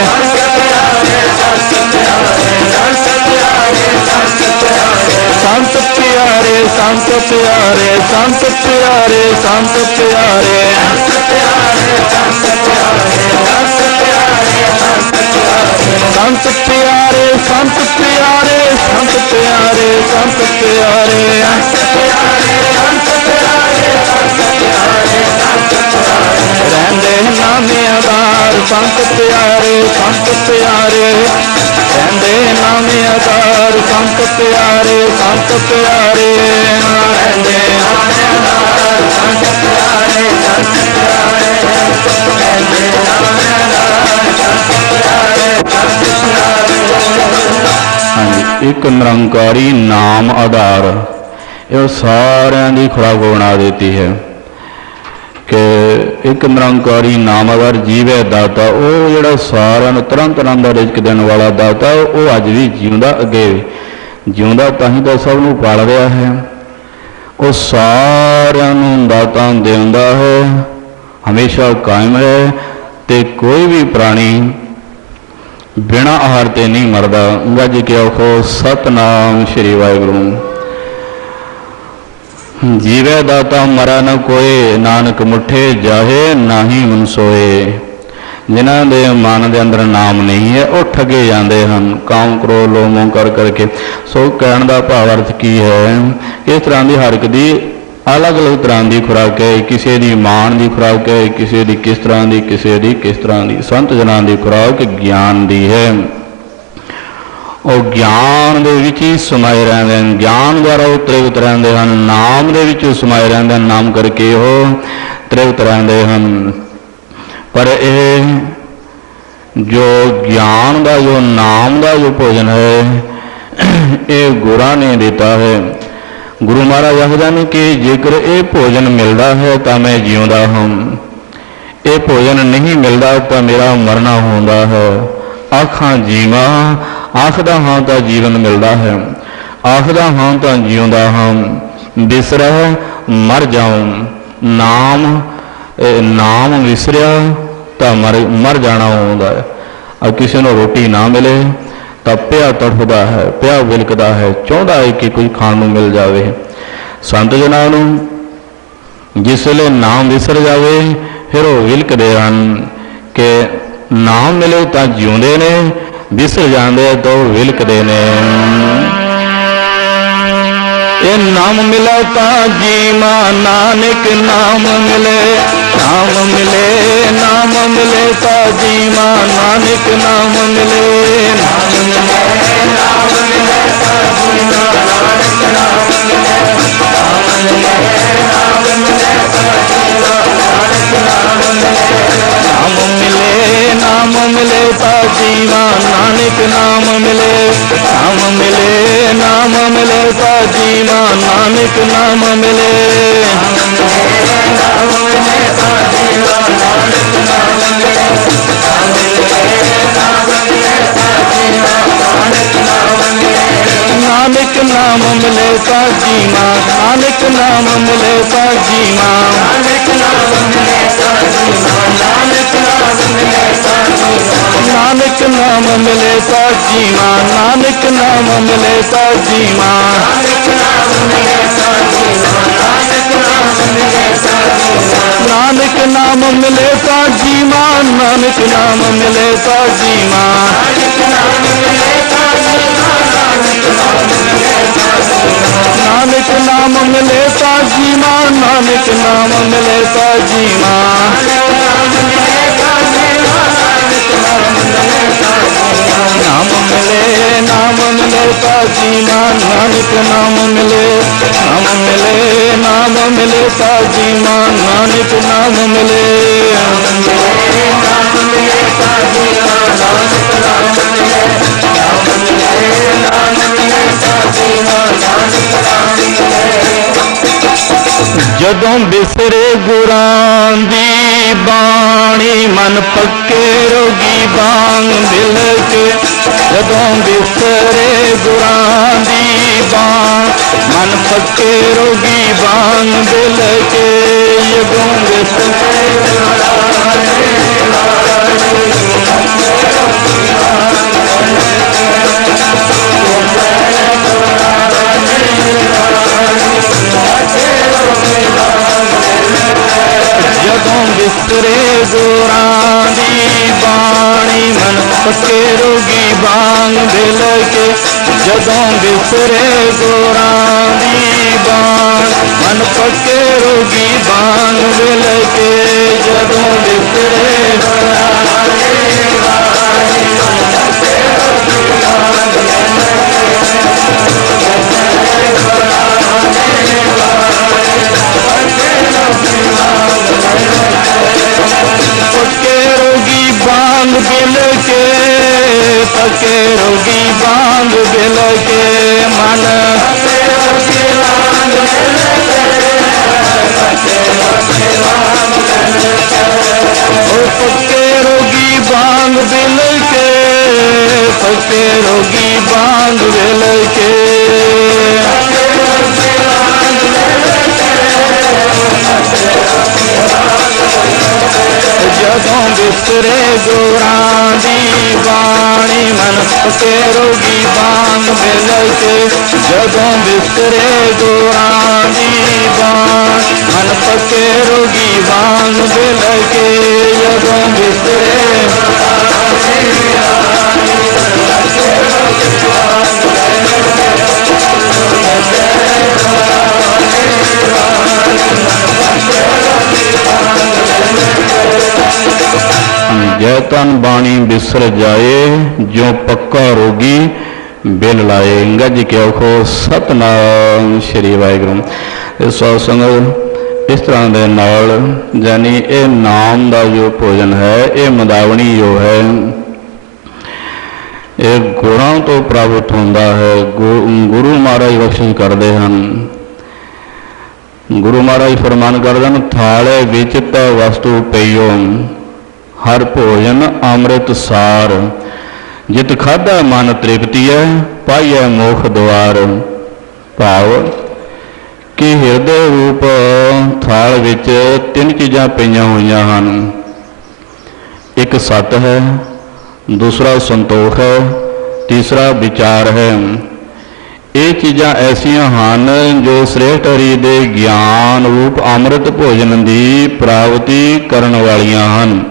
ਸੰਤ ਪਿਆਰੇ ਸੰਤ ਪਿਆਰੇ ਸੰਤ ਪਿਆਰੇ ਸੰਤ ਪਿਆਰੇ। ਸੰਤ ਪਿਆਰੇ ਸੰਤ ਪਿਆਰੇ ਸੰਤ ਪਿਆਰੇ ਸੰਤ ਪਿਆਰੇ। ਰਹਿੰਦੇ ਨਾਮ ਆਧਾਰ, ਸੰਤ ਪਿਆਰੇ ਸੰਤ ਪਿਆਰੇ। ਰਹਿੰਦੇ ਨਾਮ ਆਧਾਰ, ਸੰਤ ਪਿਆਰੇ ਸੰਤ ਪਿਆਰੇ। ਰਹਿੰਦੇ ਨਾਮ ਆਧਾਰ, ਸੰਤ ਪਿਆਰੇ ਸੰਤ ਪਿਆਰੇ। ਰਹਿੰਦੇ ਨਾਮ ਆਧਾਰ, ਸੰਤ ਪਿਆਰੇ ਸੰਤ ਪਿਆਰੇ। ਹਾਂਜੀ, ਇੱਕ ਨਿਰੰਕਾਰੀ ਨਾਮ ਆਧਾਰ, ਇਹ ਸਾਰਿਆਂ ਦੀ ਖੁਰਾਕ ਬਣਾ ਦਿੱਤੀ ਹੈ ਕਿ ਇੱਕ ਨਿਰੰਕਾਰੀ ਨਾਮ ਆਧਾਰ ਜੀਵ ਹੈ ਦਾਤਾ। ਉਹ ਜਿਹੜਾ ਸਾਰਿਆਂ ਨੂੰ ਤਰ੍ਹਾਂ ਤਰ੍ਹਾਂ ਦਾ ਰਿਜ਼ਕ ਦੇਣ ਵਾਲਾ ਦਾਤਾ, ਉਹ ਅੱਜ ਵੀ ਜਿਉਂਦਾ, ਅੱਗੇ ਵੀ ਜਿਉਂਦਾ, ਤਾਂ ਹੀ ਤਾਂ ਸਭ ਨੂੰ ਪਾਲ ਰਿਹਾ ਹੈ। ਉਹ ਸਾਰਿਆਂ ਨੂੰ ਦਾਤਾ ਦਿੰਦਾ ਹੈ, ਹਮੇਸ਼ਾ ਕਾਇਮ ਹੈ ਅਤੇ ਕੋਈ ਵੀ ਪ੍ਰਾਣੀ ਬਿਨਾਂ ਆਹਾਰ ਤੇ ਨਹੀਂ ਮਰਦਾ। ਗੱਜ ਕੇ ਆਖੋ ਸਤਿਨਾਮ ਸ਼੍ਰੀ ਵਾਹਿਗੁਰੂ। ਜੀਵੇ ਦਾਤਾ ਮਰਾ ਨ ਕੋਏ, ਨਾਨਕ ਮੁੱਠੇ ਜਾਹੇ ਨਾਹੀ ਮਨ ਸੋਏ। ਜਿਨ੍ਹਾਂ ਦੇ ਮਨ ਦੇ ਅੰਦਰ ਨਾਮ ਨਹੀਂ ਹੈ ਉਹ ਠੱਗੇ ਜਾਂਦੇ ਹਨ, ਕਾਮ ਕ੍ਰੋਧ ਲੋਭ ਮੋਹ ਕਰ ਕਰਕੇ। ਸੋ ਕਹਿਣ ਦਾ ਭਾਵ ਅਰਥ ਕੀ ਹੈ, ਇਸ ਤਰ੍ਹਾਂ ਦੀ ਹਰ ਇੱਕ ਦੀ ਅਲੱਗ ਅਲੱਗ ਤਰ੍ਹਾਂ ਦੀ ਖੁਰਾਕ ਹੈ। ਕਿਸੇ ਦੀ ਮਾਣ ਦੀ ਖੁਰਾਕ ਹੈ, ਕਿਸੇ ਦੀ ਕਿਸ ਤਰ੍ਹਾਂ ਦੀ, ਕਿਸੇ ਦੀ ਕਿਸ ਤਰ੍ਹਾਂ ਦੀ। ਸੰਤ ਜਨਾਂ ਦੀ ਖੁਰਾਕ ਗਿਆਨ ਦੀ ਹੈ। ਉਹ ਗਿਆਨ ਦੇ ਵਿੱਚ ਹੀ ਸਮਾਏ ਰਹਿੰਦੇ ਹਨ, ਗਿਆਨ ਦੁਆਰਾ ਉਹ ਤ੍ਰਿਪਤ ਰਹਿੰਦੇ ਹਨ, ਨਾਮ ਦੇ ਵਿੱਚ ਸਮਾਏ ਰਹਿੰਦੇ ਹਨ, ਨਾਮ ਕਰਕੇ ਉਹ ਤ੍ਰਿਪਤ ਰਹਿੰਦੇ ਹਨ। ਪਰ ਇਹ ਜੋ ਗਿਆਨ ਦਾ, ਜੋ ਨਾਮ ਦਾ ਜੋ ਭੋਜਨ ਹੈ, ਇਹ ਗੁਰਾਂ ਨੇ ਦਿੱਤਾ ਹੈ। ਗੁਰੂ ਮਹਾਰਾਜ ਆਖਦੇ ਨੇ ਕਿ ਜੇਕਰ ਇਹ ਭੋਜਨ ਮਿਲਦਾ ਹੈ ਤਾਂ ਮੈਂ ਜਿਉਂਦਾ ਹਾਂ, ਇਹ ਭੋਜਨ ਨਹੀਂ ਮਿਲਦਾ ਤਾਂ ਮੇਰਾ ਮਰਨਾ ਹੁੰਦਾ ਹੈ। ਆਖਾਂ ਜੀਵਾਂ, ਆਖਦਾ ਹਾਂ ਤਾਂ ਜੀਵਨ ਮਿਲਦਾ ਹੈ, ਆਖਦਾ ਹਾਂ ਤਾਂ ਜਿਉਂਦਾ ਹਾਂ, ਵਿਸਰੈ ਮਰ ਜਾਉਂ। ਨਾਮ ਵਿਸਰਿਆ ਤਾਂ ਮਰ ਜਾਣਾ ਹੁੰਦਾ ਹੈ। ਔਰ ਕਿਸੇ ਨੂੰ ਰੋਟੀ ਨਾ ਮਿਲੇ ਤਾਂ ਪਿਆ ਤੜਫਦਾ ਹੈ, ਪਿਆ ਵਿਲਕਦਾ ਹੈ, ਚਾਹੁੰਦਾ ਹੈ ਕਿ ਕੋਈ ਖਾਣ ਨੂੰ ਮਿਲ ਜਾਵੇ। ਸੰਤ ਜਨਾਂ ਨੂੰ ਜਿਸ ਵੇਲੇ ਨਾਮ ਵਿਸਰ ਜਾਵੇ ਫਿਰ ਉਹ ਵਿਲਕਦੇ ਹਨ ਕਿ ਨਾਮ ਮਿਲੇ ਤਾਂ ਜਿਉਂਦੇ ਨੇ, ਵਿਸਰ ਜਾਂਦੇ ਤਾਂ ਉਹ ਵਿਲਕਦੇ ਨੇ। ਇਹ ਨਾਮ ਮਿਲੇ ਤਾਂ ਜੀਵਾ, ਨਾਨਕ ਨਾਮ ਮਿਲੇ, ਨਾਮ ਮਿਲੇ, ਨਾਮ ਮਿਲੇ ਤਾਂ ਜੀਵਾ, ਨਾਨਕ ਨਾਮ ਮਿਲੇ, ਨਾਮ ਮਿਲੇ, ਨਾਮ ਮਿਲੇ ਤਾਂ ਜੀਵਾ, ਨਾਨਕ ਨਾਮ ਮਿਲੇ, ਨਾਮ ਮਿਲੇ, ਨਾਮ ਮਿਲੇ ਤਾਂ ਜੀਵਾ, ਨਾਨਕ ਨਾਮ ਮਿਲੇ, ਨਾਮ ਮਿਲੇ, ਨਾਮ ਮਿਲੇ ਤਾਂ ਜੀਵਾ, ਨਾਨਕ ਨਾਮ ਮਿਲੇ, ਨਾਮ ਮਿਲੇ, ਨਾਮ ਮਿਲੇ ਤਾਂ ਜੀਵਾ, ਨਾਨਕ ਨਾਮ ਮਿਲੇ, ਨਾਮ ਮਿਲੇ ਤਾਂ ਜੀਵਾ, ਨਾਨਕ ਨਾਮ ਮਿਲੇ, ਨਾਮ ਮਿਲੇ, ਨਾਮ ਮਿਲੇ ਤਾਂ ਜੀਵਾ, ਨਾਨਕ ਨਾਮ ਮਿਲੇ, ਨਾਨਕ ਨਾਮ ਮਿਲੇ ਤਾਂ ਜੀਵਾ, ਨਾਨਕ ਨਾਮ ਮਿਲੇ ਤਾਂ ਜੀਵਾ, ਨਾਨਕ ਨਾਮ ਮਿਲੇ ਤਾਂ ਜੀਵਾ, ਨਾਨਕ ਨਾਮ ਮਿਲੇ ਤਾਂ ਜੀਵਾ, ਨਾਨਕ ਨਾਮ ਮਿਲੇ ਤਾਂ ਜੀਵਾ, ਨਾਨਕ ਨਾਮ ਮਿਲੇ ਤਾਂ ਜੀਵਾ, ਨਾਨਕ ਨਾਮ ਮਿਲੇ ਤਾਂ ਜੀਵਾ, ਨਾਨਕ ਨਾਮ ਮਿਲੇ ਤਾਂ ਜੀਵਾ, ਨਾਨਕ ਨਾਮ ਮਿਲੇ ਤਾਂ ਜੀਵਾ, ਨਾਨਕ ਨਾਮ ਮਿਲੇ ਤਾਂ ਜੀਵਾ, ਨਾਨਕ ਨਾਮ ਮਿਲੇ ਤਾਂ ਜੀਵਾ, ਨਾਨਕ ਨਾਮ ਮਿਲੇ ਤਾਂ ਜੀਵਾ, ਨਾਨਕ ਨਾਮ ਮਿਲੇ ਤਾਂ ਜੀਵਾ, ਨਾਨਕ ਨਾਮ ਮਿਲੇ ਤਾਂ ਜੀਵਾ, ਨਾਮ ਮਿਲੇ, ਨਾਮ ਮਿਲੇ ਤਾਂ ਜੀਵਾ, ਨਾਨਕ ਨਾਮ ਮਿਲੇ, ਨਾਮ ਮਿਲੇ, ਨਾਮ ਮਿਲੇ ਤਾਂ ਜੀਵਾ, ਨਾਨਕ ਨਾਮ ਮਿਲੇ, ਨਾਮ ਮਿਲੇ, ਨਾਮ ਮਿਲੇ ਤਾਂ ਜੀਵਾ, ਨਾਨਕ ਨਾਮ ਮਿਲੇ, ਨਾਮ ਮਿਲੇ, ਨਾਮ ਮਿਲੇ ਤਾਂ ਜੀਵਾ, ਨਾਨਕ ਨਾਮ ਮਿਲੇ। ਜਦੋਂ ਬਿਸਰੇ ਗੁਰਾਂ ਦੀ ਬਾਣੀ, ਮਨ ਪੱਕੇ ਰੋਗੀ ਬਾਂਗ ਮਿਲ ਕੇ, ਜਦੋਂ ਬਿਸਰੇ ਗੁਰਾਂ ਦੀ ਬਾਣ, ਮਨ ਪੱਕੇ ਰੋਗੀ ਬਾਂਗ ਮਿਲ ਕੇ, ਜਦੋਂ ਬਿਸਰੇ ਗੁਰਾਂ ਦੀ ਬਾਣੀ, ਜਦੋਂ ਬਿਸਰੇ ਗੁਰਾਂ ਦੀ ਬਾਣੀ, ਮਨ ਪੱਕੇ ਰੋਗੀ ਬਾਂਗ ਮਿਲ ਕੇ, ਜਦੋਂ ਬਿਸਰੇ ਗੁਰਾਂ ਦੀ ਬਾਣ, ਮਨ ਪੱਕੇ ਰੋਗੀ ਬਾਂਗ ਮਿਲ ਕੇ, ਜਦੋਂ ਬਿਸਰੇ ਗੁਰਾਂ ਦੀ ਬਾਣੀ, ਮਨ ਪੱਕੇ ਰੋਗੀ ਬਾਂਗ ਮਿਲ ਪੱਕੇ ਰੋਗੀ ਬਾਂਗ ਬਿਲ ਕੇ, ਪੱਕੇ ਰੋਗੀ ਬਾਂਗ ਬਿਲ ਕੇ, ਮਨ ਪੱਕੇ ਰੋਗੀ ਬਾਂਗ ਬਿਲ ਕੇ, ਪੱਕੇ ਰੋਗੀ ਬਾਂਗ ਬਿਲ ਕੇ, ਉਹ ਪੱਕੇ ਰੋਗੀ ਬਾਂਗ ਬਿਲ ਕੇ, ਪੱਕੇ ਰੋਗੀ ਬਾਂਗ ਬਿਲ ਕੇ, ਜਦੋਂ ਬਿਸਰੇ ਗੁਰਾਂ ਦੀ ਬਾਣੀ, ਮਨ ਪੱਕੇ ਰੋਗੀ ਬਾਂਗ ਮਿਲ ਕੇ, ਜਦੋਂ ਬਿਸਰੇ ਗੁਰਾਂ ਦੀ ਬਾਣ, ਮਨ ਪੱਕੇ ਰੋਗੀ ਬਾਂਗ ਮਿਲ ਕੇ, ਜਦੋਂ ਬਿਸਰੇ ਗੁਰਾਂ ਦੀ ਬਾਣੀ, ਮਨ ਪੱਕੇ ਰੋਗੀ ਬਾਂਗ ਮਿਲ ਜੈ ਤਨ ਬਾਣੀ ਬਿਸਰ ਜਾਏ, ਜੋ ਪੱਕਾ ਰੋਗੀ ਬਿਲ ਲਾਏ। ਗੱਜ ਕੇ ਆਖੋ ਸਤਨਾਮ ਸ਼੍ਰੀ ਵਾਹਿਗੁਰੂ। ਇਸ ਸਾਧ ਸੰਗਤ ਇਸ ਤਰ੍ਹਾਂ ਦੇ ਨਾਲ ਯਾਨੀ ਇਹ ਨਾਮ ਦਾ ਜੋ ਭੋਜਨ ਹੈ, ਇਹ ਮੰਦਾਵਣੀ ਜੋ ਹੈ, ਇਹ ਗੁਰਾਂ ਤੋਂ ਪ੍ਰਾਪਤ ਹੁੰਦਾ ਹੈ। ਗੁਰੂ ਮਹਾਰਾਜ ਬਖਸ਼ਿਸ਼ ਕਰਦੇ ਹਨ ਗੁਰੂ ਮਹਾਰਾਜ ਫਰਮਾਨ ਕਰਦੇ ਹਨ, ਥਾਲੇ ਵਿੱਚ ਤਾਂ ਵਸਤੂ ਪਈਓ, ਹਰ ਭੋਜਨ ਅੰਮ੍ਰਿਤ ਸਾਰ, ਜਿਤ ਖਾਧਾ ਮਨ ਤ੍ਰਿਪਤੀਐ, ਪਾਈਐ ਮੋਖ ਦੁਆਰ। ਭਾਵ ਕਿ ਹਿਰਦੇ ਰੂਪ ਥਾਲ ਵਿੱਚ ਤਿੰਨ ਚੀਜ਼ਾਂ ਪਈਆਂ ਹੋਈਆਂ ਹਨ। ਇੱਕ ਸਤ ਹੈ, ਦੂਸਰਾ ਸੰਤੋਖ ਹੈ, ਤੀਸਰਾ ਵਿਚਾਰ ਹੈ। ਇਹ ਚੀਜ਼ਾਂ ਐਸੀਆਂ ਹਨ ਜੋ ਸ੍ਰੇਸ਼ਟ ਹਰੀ ਦੇ ਗਿਆਨ ਰੂਪ ਅੰਮ੍ਰਿਤ ਭੋਜਨ ਦੀ ਪ੍ਰਾਪਤੀ ਕਰਨ ਵਾਲੀਆਂ ਹਨ।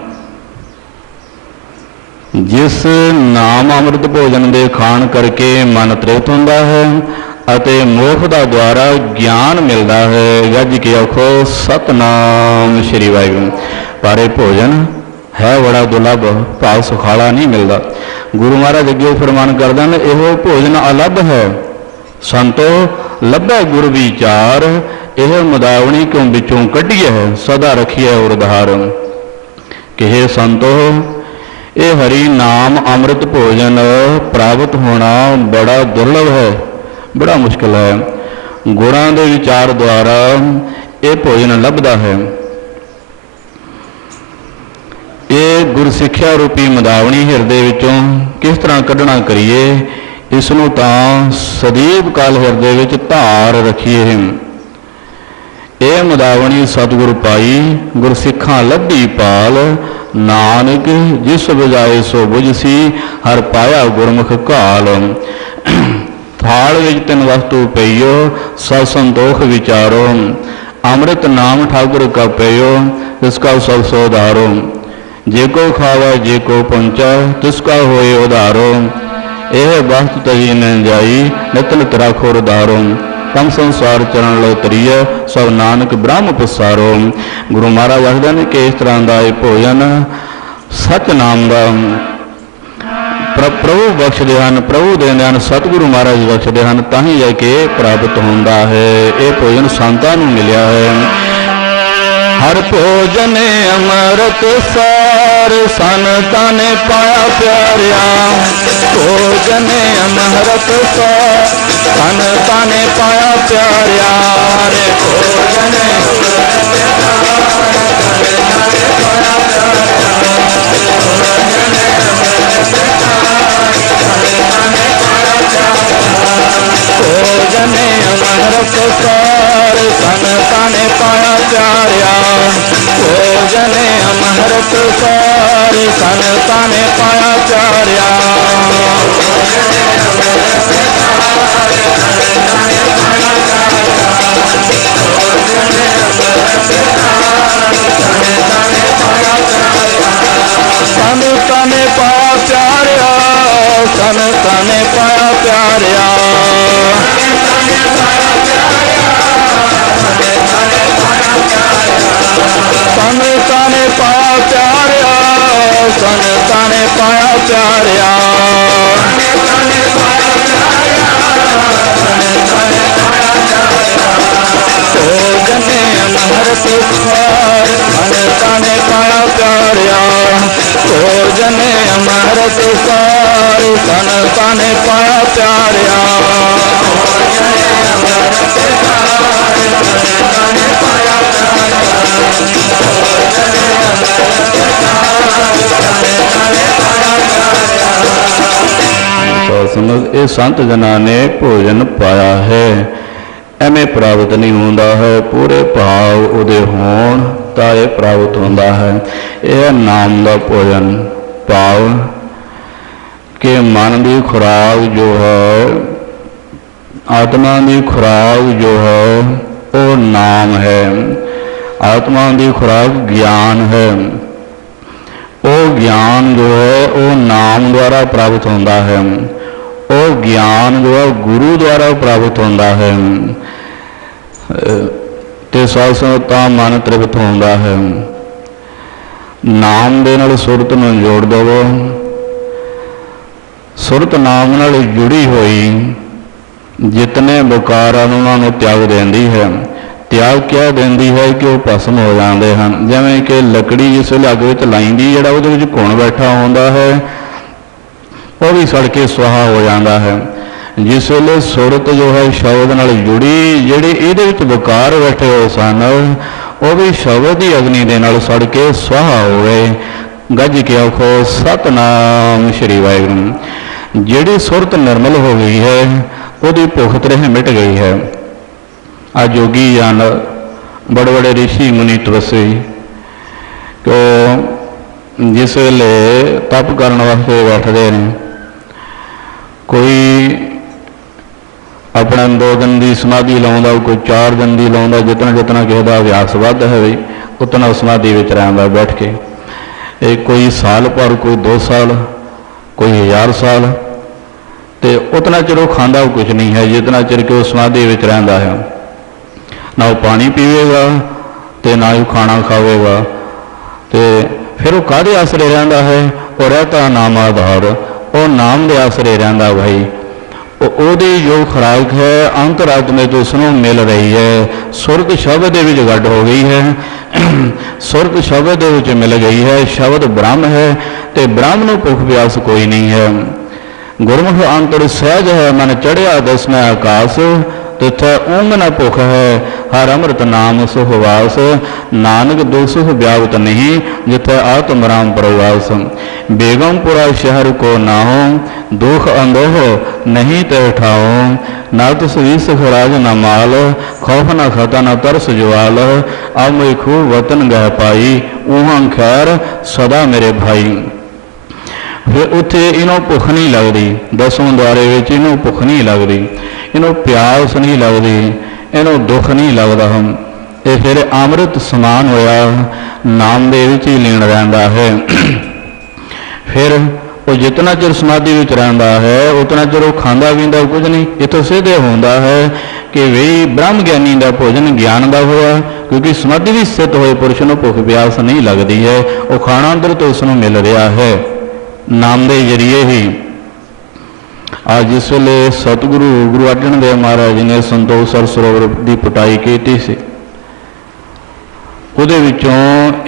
ਜਿਸ ਨਾਮ ਅੰਮ੍ਰਿਤ ਭੋਜਨ ਦੇ ਖਾਣ ਕਰਕੇ ਮਨ ਤ੍ਰਿਪਤ ਹੁੰਦਾ ਹੈ ਅਤੇ ਮੋਖ ਦਾ ਦੁਆਰਾ ਗਿਆਨ ਮਿਲਦਾ ਹੈ। ਗੱਜ ਕੇ ਆਖੋ ਸਤਿਨਾਮ ਸ਼੍ਰੀ ਵਾਹਿਗੁਰੂ। ਪਰ ਇਹ ਭੋਜਨ ਹੈ ਬੜਾ ਦੁਰਲਭ, ਭਾਵ ਸੁਖਾਲਾ ਨਹੀਂ ਮਿਲਦਾ। ਗੁਰੂ ਮਹਾਰਾਜ ਅੱਗੇ ਫਰਮਾਨ ਕਰਦੇ ਹਨ, ਇਹੋ ਭੋਜਨ ਅਲੱਭ ਹੈ, ਸੰਤੋ ਲੱਭੈ ਗੁਰ ਵਿਚਾਰ, ਇਹ ਮੁਦਾਵਣੀ ਕਿਉਂ ਵਿੱਚੋਂ ਕੱਢੀਏ, ਸਦਾ ਰੱਖੀਏ ਉਰਧਾਰ। ਕਿਹੇ ਸੰਤੋ, ਇਹ ਹਰੀ ਨਾਮ ਅੰਮ੍ਰਿਤ ਭੋਜਨ ਪ੍ਰਾਪਤ ਹੋਣਾ ਬੜਾ ਦੁਰਲਭ ਹੈ, ਬੜਾ ਮੁਸ਼ਕਿਲ ਹੈ। ਗੁਰਾਂ ਦੇ ਵਿਚਾਰ ਦੁਆਰਾ ਇਹ ਭੋਜਨ ਲੱਭਦਾ ਹੈ। ਇਹ ਗੁਰਸਿੱਖਿਆ ਰੂਪੀ ਮਦਾਵਣੀ ਹਿਰਦੇ ਵਿੱਚੋਂ ਕਿਸ ਤਰ੍ਹਾਂ ਕੱਢਣਾ ਕਰੀਏ, ਇਸ ਨੂੰ ਤਾਂ ਸਦੀਵ ਕਾਲ ਹਿਰਦੇ ਵਿੱਚ ਧਾਰ ਰੱਖੀਏ। ਇਹ ਮਦਾਵਣੀ ਸਤਿਗੁਰ ਪਾਈ, ਗੁਰਸਿੱਖਾਂ ਲੱਭੀ ਪਾਲ, ਨਾਨਕ ਜਿਸ ਬੁਝਾਏ ਸੋ ਬੁਝਸੀ, ਹਰ ਪਾਇਆ ਗੁਰਮੁਖ ਘਾਲ। ਥਾਲ ਵਿੱਚ ਤਿੰਨ ਵਸਤੂ ਪਈਓ, ਸਤ ਸੰਤੋਖ ਵਿਚਾਰੋ, ਅੰਮ੍ਰਿਤ ਨਾਮ ਠਾਕੁਰ ਕਾ ਪਈਓ, ਤਿਸਕਾ ਸਭ ਸੋਧਾਰੋ। ਜੇ ਕੋ ਖਾਵਾ ਜੇ ਕੋ ਪਹੁੰਚਾ, ਤਿਸਕਾ ਹੋਏ ਉਧਾਰੋ। ਇਹ ਵਸਤ ਤਜੀ ਨ ਜਾਈ, ਨਿਤ ਨਿਤ ਰਾਖੋ ਰਦਾਰੋ। ਤਮ ਸੰਸਾਰ ਚਰਨ ਲੋ ਤਰੀਏ, ਸਭ ਨਾਨਕ ਬ੍ਰਹਮ ਪਸਾਰੋ। ਗੁਰੂ ਮਹਾਰਾਜ ਆਖਦੇ ਨੇ ਕਿ ਇਸ ਤਰ੍ਹਾਂ ਦਾ ਇਹ ਭੋਜਨ ਸਚ ਨਾਮ ਦਾ ਪ੍ਰਭੂ ਬਖਸ਼ਦੇ ਹਨ, ਪ੍ਰਭੂ ਦਿੰਦੇ ਹਨ, ਸਤਿਗੁਰੂ ਮਹਾਰਾਜ ਬਖਸ਼ਦੇ ਹਨ, ਤਾਂ ਹੀ ਜਾ ਕੇ ਪ੍ਰਾਪਤ ਹੁੰਦਾ ਹੈ। ਇਹ ਭੋਜਨ ਸੰਤਾਂ ਨੂੰ ਮਿਲਿਆ ਹੈ। ਹਰ ਭੋਜਨ ਅੰਮ੍ਰਿਤ ਸਾਰ, ਸੰਤਾਂ ਨੇ ਪਾਇਆ ਪਿਆਰਿਆ। ਭੋਜਨ ਅੰਮ੍ਰਿਤ ਸਾਰ, ਸੰਤਾਂ ਨੇ ਪਾਇਆ ਪਿਆਰਿਆ। ਰੇ ਭੋਜਨ ਭੋਜਨ ਅੰਮ੍ਰਿਤ ਸਾਰ, ਸੰਤਾਂ ਨੇ ਪਾਇਆ ਪਿਆਰਿਆ। ਭੋਜਨ ਅੰਮ੍ਰਿਤ ਸਾਰ, ਸੰਤਾਂ ਨੇ ਪਾਇਆ ਪਿਆਰਿਆ। ਸੰਤਾਂ ਨੇ ਪਾਇਆ ਪਿਆਰਿਆ, ਸੰਤਾਂ ਨੇ ਪਾਇਆ ਪਿਆਰਿਆ। ਸੰਤਾਂ ਨੇ ਪਾਇਆ ਪਿਆਰਿਆ, ਸੰਤਾਂ ਨੇ ਪਾਇਆ ਪਿਆਰਿਆ। ਭੋਜਨ ਅੰਮ੍ਰਿਤ ਸਾਰ, ਸੰਤਾਂ ਨੇ ਪਾਇਆ ਪਿਆਰਿਆ। ਭੋਜਨ ਅੰਮ੍ਰਿਤ ਸਾਰ, ਸੰਤਾਂ ਨੇ ਪਾਇਆ ਪਿਆਰਿਆ। ਇਹ ਸੰਤ ਜਨਾਂ ਨੇ ਭੋਜਨ ਪਾਇਆ ਹੈ, ਐਵੇਂ ਪ੍ਰਾਪਤ ਨਹੀਂ ਹੁੰਦਾ ਹੈ। ਪੂਰੇ ਭਾਵ ਉਹਦੇ ਹੋਣ ਤਾਂ ਇਹ ਪ੍ਰਾਪਤ ਹੁੰਦਾ ਹੈ। ਇਹ ਨਾਮ ਦਾ ਭੋਜਨ, ਭਾਵ ਕਿ ਮਨ ਦੀ ਖੁਰਾਕ ਜੋ ਹੈ, ਆਤਮਾ ਦੀ ਖੁਰਾਕ ਜੋ ਹੈ ਉਹ ਨਾਮ ਹੈ। ਆਤਮਾ ਦੀ ਖੁਰਾਕ ਗਿਆਨ ਹੈ। ਉਹ ਗਿਆਨ ਜੋ ਹੈ ਉਹ ਨਾਮ ਦੁਆਰਾ ਪ੍ਰਾਪਤ ਹੁੰਦਾ ਹੈ। ਉਹ ਗਿਆਨ ਜੋ ਹੈ ਗੁਰੂ ਦੁਆਰਾ ਪ੍ਰਾਪਤ ਹੁੰਦਾ ਹੈ ਤੇ ਸਾਧ ਸੰਗਤ ਤਾਂ ਮਨ ਤ੍ਰਿਪਤ ਹੁੰਦਾ ਹੈ। ਨਾਮ ਦੇ ਨਾਲ ਸੁਰਤ ਨੂੰ ਜੋੜ ਦੇਵੋ। ਸੁਰਤ ਨਾਮ ਨਾਲ ਜੁੜੀ ਹੋਈ ਜਿਤਨੇ ਵਿਕਾਰ ਹਨ ਉਹਨਾਂ ਨੂੰ ਤਿਆਗ ਦਿੰਦੀ ਹੈ। ਤਿਆਗ ਕਿਆ ਦਿੰਦੀ ਹੈ ਕਿ ਉਹ ਭਸਮ ਹੋ ਜਾਂਦੇ ਹਨ। ਜਿਵੇਂ ਕਿ ਲੱਕੜੀ ਜਿਸ ਵੇਲੇ ਅੱਗ ਵਿੱਚ ਲਾਈਂਦੀ, ਜਿਹੜਾ ਉਹਦੇ ਵਿੱਚ ਘੁਣ ਬੈਠਾ ਹੁੰਦਾ ਹੈ ਉਹ ਵੀ ਸੜ ਕੇ ਸੁਆਹ ਹੋ ਜਾਂਦਾ ਹੈ। जिस वेले सुरत जो है शब्द नाल जुड़ी, ਜਿਹੜੇ ਇਹਦੇ ਵਿੱਚ ਵਿਕਾਰ ਬੈਠੇ ਹੋਏ ਸਨ ਉਹ ਵੀ ਸ਼ਬਦ ਦੀ ਅਗਨੀ ਦੇ ਨਾਲ ਸੜ ਕੇ ਸੁਆਹ ਹੋ ਗਏ। ਗੱਜ ਕੇ ਆਖੋ ਸਤਨਾਮ ਸ਼੍ਰੀ ਵਾਹਿਗੁਰੂ। ਜਿਹੜੀ ਸੁਰਤ ਨਿਰਮਲ ਹੋ ਗਈ ਹੈ ਉਹਦੀ ਭੁੱਖ ਤ੍ਰੇਹ ਮਿਟ ਗਈ ਹੈ। ਆ ਜੋਗੀ ਜਨ बड़े बड़े ऋषि मुनि तपस्वी तो जिस वेले तप करने वास्ते बैठते हैं, कोई अपना 2 दिन की समाधि लाउंदा, कोई 4 दिन की लाउंदा, जितना जितना किसी का अभ्यास वध है बई उतना समाधि में रहिंदा बैठ के। एक कोई साल भर, कोई 2 साल, कोई 1000 साल, तो उतना चिर वो खांदा कुछ नहीं है जितना चिर कि वो समाधि में रहिंदा है। ना वो पानी पीवेगा तो ना ही खाना खावेगा, तो फिर वो काहदे आसरे रहिंदा है? वो रहता नाम आधार, वो नाम के आसरे रहिंदा भाई। ਉਹਦੀ जो खुराक है अंतरात्मे तो उसनों मिल रही है। सुरत शब्द दे विच गड्ढ हो गई है, सुरत शब्द दे विच मिल गई है। शब्द ब्रह्म है तो ब्रह्म नूं भुख प्यास कोई नहीं है। गुरमुख अंतर सहज है मन चढ़िया दसवें आकाश, तिथे ऊंग न भुख है हर अमृत नाम सुखवास। नानक दो सुख व्यावत नहीं जिथे आत्म राम प्रवास। बेगमपुरा शहर को नाहो दुख अंदोह नहीं ते ठाओ। ना तुस सुख राज न माल खौफ न खता न तरस ज्वाल। अब मैं खूब वतन गह पाई ऊहां खैर सदा मेरे भाई। फिर उत्थे इन्हों भुख नहीं लगती, 10वें द्वारे विच इन्हों भुख नहीं लगती, इन्हों प्यास नहीं लगती, इन्हों दुख नहीं लगता। हम ये फिर अमृत समान होया नाम दे विच ही लीन रहिंदा है। फिर वो जितना चिर समाधि विच रहिंदा है उतना चिर वो खांदा पींदा कुछ नहीं। इतों सिद्ध होंदा है कि वही ब्रह्म ज्ञानी का भोजन ज्ञान का होया, क्योंकि समाधि भी स्थित होए पुरुष नूं भुख प्यास नहीं लगती है। वो खाना अंदर तो उसनूं मिल रहा है नाम के जरिए ही। आज जिस वेले सतगुरु गुरु अर्जन देव महाराज जी ने संतोख सर सरोवर की पुटाई की सी, उहदे विचों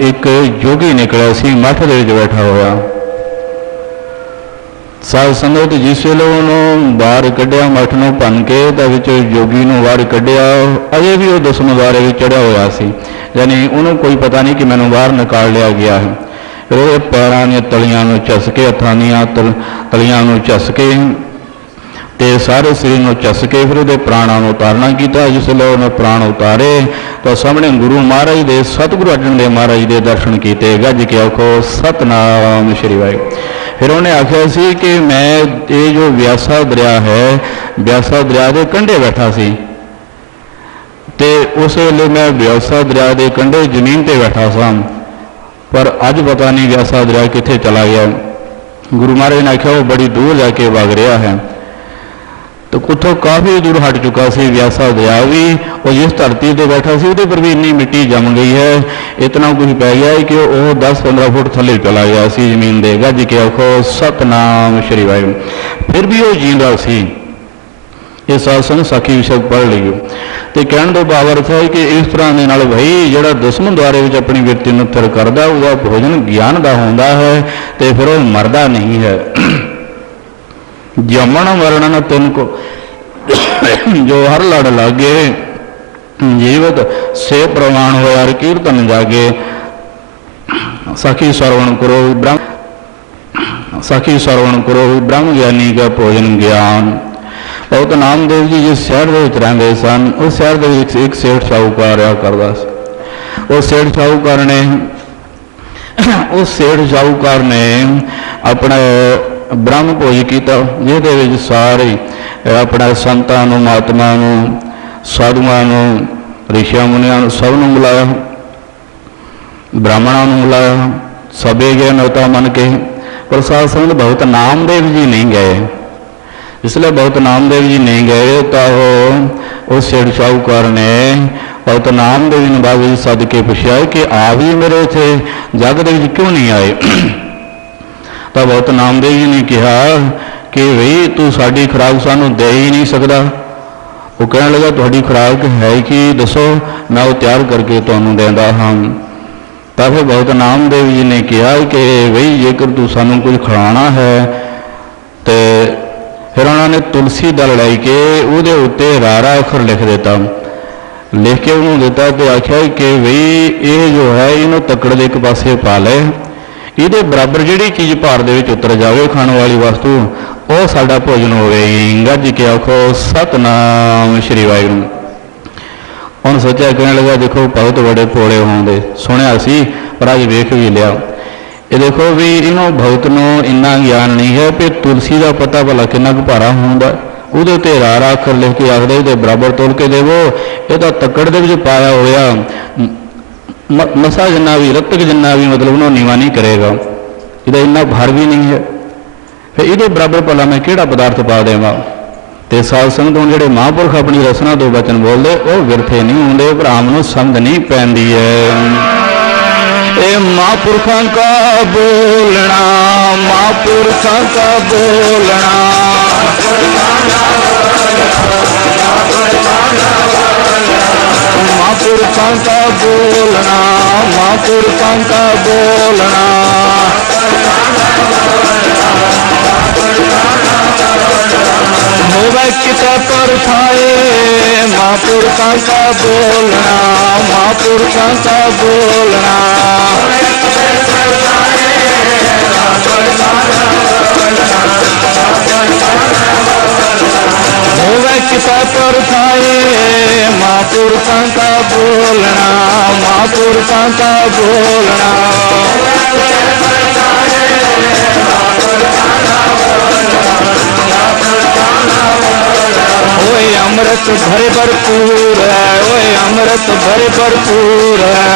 एक जोगी निकलिया सी, मठ दे विच बैठा होया। साध संगत जिस वेले उन्होंने बाहर कढ़िया मठ नूं भन के तां विच जोगी नूं बाहर कढ़िया, अजे भी वो 10वें द्वारे विच चढ़िया होया सी, यानी उन्होंने कोई पता नहीं कि मैनूं बाहर निकाल लिया गया है। फिर वो पैरों दी तलियां नूं झस के, हत्थां दीयां तलियां नूं झस के ते सारे शरीर नूं झस के फिर उहदे प्राणां नूं उतारना कीता। जिसले उन्हें प्राण उतारे तो सामने गुरु महाराज दे सतगुरु अर्जन देव महाराज दे दर्शन किए। गज के आखो सतनाम श्री वाहिगुरू। फिर उन्हें आख्या सी कि मैं ये जो व्यासा दरिया है, व्यासा दरिया के कंढे बैठा सी, ते उस वेले मैं व्यासा दरिया के कंढे जमीन ते बैठा सा, पर अज पता नहीं व्यासा दरिया कित्थे चला गया। गुरु महाराज ने आख्या वो बड़ी दूर जाके वग रहा है। तो कुथों काफ़ी दूर हट चुका सी व्यासा दरिया भी, और जिस धरती पर बैठा सी उहदे पर भी इन्नी मिट्टी जम गई है, इतना कुछ पै गया है कि वह 10-15 फुट थले चला गया सी जमीन दे। गज के आखो सतनाम श्री वाहिगुरू। फिर भी वो जींदा सी। ये सासन साखी विषय पढ़ लीओ। तो कहने का भाव अर्थ है कि इस तरह के नाल भाई जिहड़ा 10वें द्वारे विच अपनी वृत्ति नूं स्थिर करदा, उसका भोजन ज्ञान का होंदा है, तो फिर वह मरदा नहीं है। जमन वर्णन तिनको जो हर लड़ लागे, जीवत से प्रमाण हो यार कीर्तन जागे। साखी श्रवण करो ब्रह्म, साखी श्रवण करो ब्रह्म ज्ञानी का भोजन ज्ञान। बहुत नामदेव जी जिस शहर के रहते सन, उस शहर के एक सेठ साहूकार आ करता। उस सेठ साहूकार ने अपना ब्रह्म भोज किया, जिहदे सारे अपने संतां नूं, महात्मा नूं, साधुआं नूं, ऋषियां मुनियां नूं सबनूं बुलाया, ब्राह्मणां नूं बुलाया, सबे गए नौता मन के। पर साध संगत बहुत नामदेव जी नहीं गए। इसलिए बहुत नामदेव जी नहीं गए तो उस सेठ साहूकार ने बहुत नामदेव जी ने बाबू जी सद के पूछा कि आप ही मेरे थे जग दे विच क्यों नहीं आए। तो बहुत नामदेव जी ने कहा कि भाई तू साड़ी खुराक सानू दे ही नहीं सकता। वो कहने लगा तुहाडी खुराक है कि दसो, मैं वो तैयार करके तुहानू देंदा हाँ। तो फिर बहुत नामदेव जी ने कहा कि भाई जेकर तू सानू कुछ खिलाना है, तो फिर उन्होंने ने तुलसी दल लैके उहदे उत्ते रारा अखर लिख दिता, लिख के उन्होंने दिता तो आख्या कि बई ये जो है इन्हों तकड़ दे एक पासे पा ले, ये बराबर जिहड़ी चीज़ भार दे विच उतर जाए खाने वाली वस्तु वह साडा भोजन होवेगी। गज के आखो सतनाम श्री वाहिगुरू। हुण सोचा कहने लगा देखो बहुत बड़े भोले होंदे, सुनिया सी पर अज वेख भी लिया। ये देखो भी इन्हों भगत नूं इन्ना ज्ञान नहीं है कि तुलसी का पता भला कितना कुछ भारा होंदा, उहदे उत्ते रारा अखर लिख के आखदे इहदे बराबर तोल के देवो, ये तो तकड़ दे विच पाया होया मसा जिन्ना भी रत्तक जिन्ना भी मतलब उन्होंने नीवा नहीं करेगा, इहदा इन्ना भार भी नहीं है, फिर ये बराबर भला मैं किहड़ा पदार्थ पा देवां। तो साध संगत हुण जिहड़े महापुरख अपनी रसना तो वचन बोलते वह विरथे नहीं होंदे, भराम नूं समझ नहीं पैंदी है। ए महापुरखों का बोलना, महापुरखों का बोलना, महापुरखों का बोलना, महापुरखों का बोलना, होवे किता पर थाए महापुरखों का बोलना, महापुरखों का बोलना, होवे किता पर थाए महापुरखों का बोलना, महापुरखों का बोलना, ओए अमृत भरे भरपूर है, ओए अमृत भरे भरपूर है,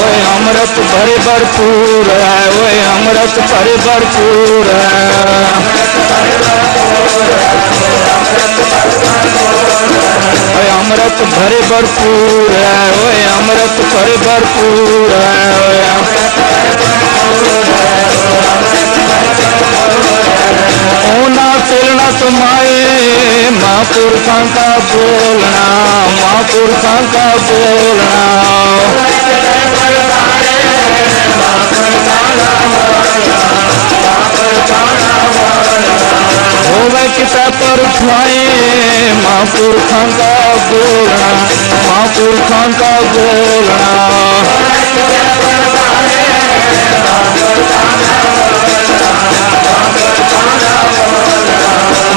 ओए अमृत भरे भरपूर है, ओए अमृत भरे भरपूर है, ओए अमृत भरे भरपूर है, ओए अमृत भरे भरपूर है, ओना तिलना तुम्हारे महापुरखों का बोलना, महापुरखों का बोलना, होवे किता पर उठाए महापुरखों का बोलना, महापुरखों का बोलना,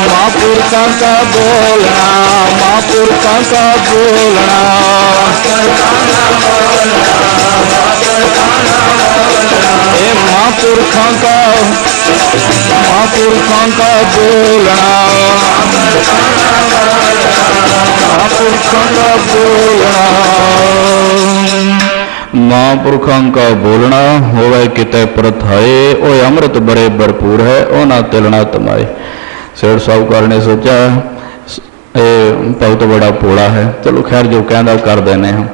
महापुरखों का बोलना, महापुरखों का बोलना, महापुरखों का, महापुरखों का बोलना, महापुरखों का बोलना, महापुरखों का बोलना होवे किते प्रथाए, ओ अमृत बड़े भरपूर है, ओ ना तिलना तुम्हारे। सेठ साहूकार ने सोचा बहुत बड़ा पोड़ा है, चलो खैर जो कहना कर देने हैं।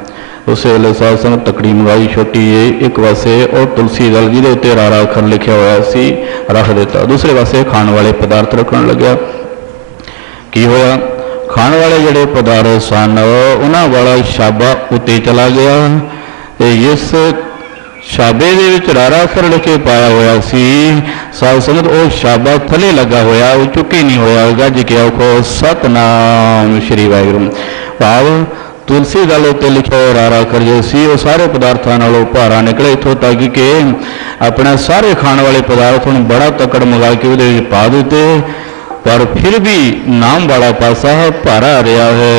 उस वेले साध संगत तकड़ी मंगाई छोटी एक पासे और तुलसी दल जिहदे उत्ते रारा अखर लिखा हुआ सी रख दिता, दूसरे पासे खाने वाले पदार्थ रखन लग्या। की होया खाने वाले जिहड़े पदार्थ सन उन्हां वाला शाबा उत्ते चला गया, इस शाबे दे विच रारा अखर लिखे पाया होया सी। साध संगत वो शाबा थले लगा होया, वो चुके नहीं होया। गज के आखो सतनाम श्री वाहिगुरू। भाव तुलसी दल उत्ते लिखा हुआ रारा अखर जो सी वो सारे पदार्थों नालों भारा निकले, इत्थों तक कि अपने सारे खाने वाले पदार्थ हुण बड़ा तकड़ मंगा के उहदे विच पा दिते, पर फिर भी नाम वाला पासा भारा रहा है।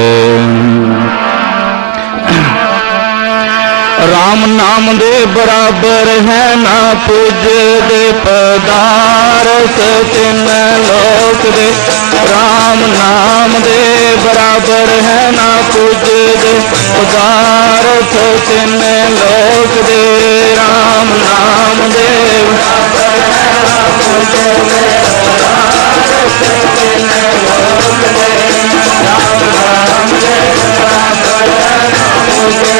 राम नाम दे बराबर है ना पूज दे पदार्थ तिन लोक दे, राम नाम दे बराबर है ना पूज दे पदार्थ तिन लोक दे, राम नाम दे बराबर है ना पूज दे पदार्थ तिन लोक दे, राम नाम दे बराबर है ना पूज दे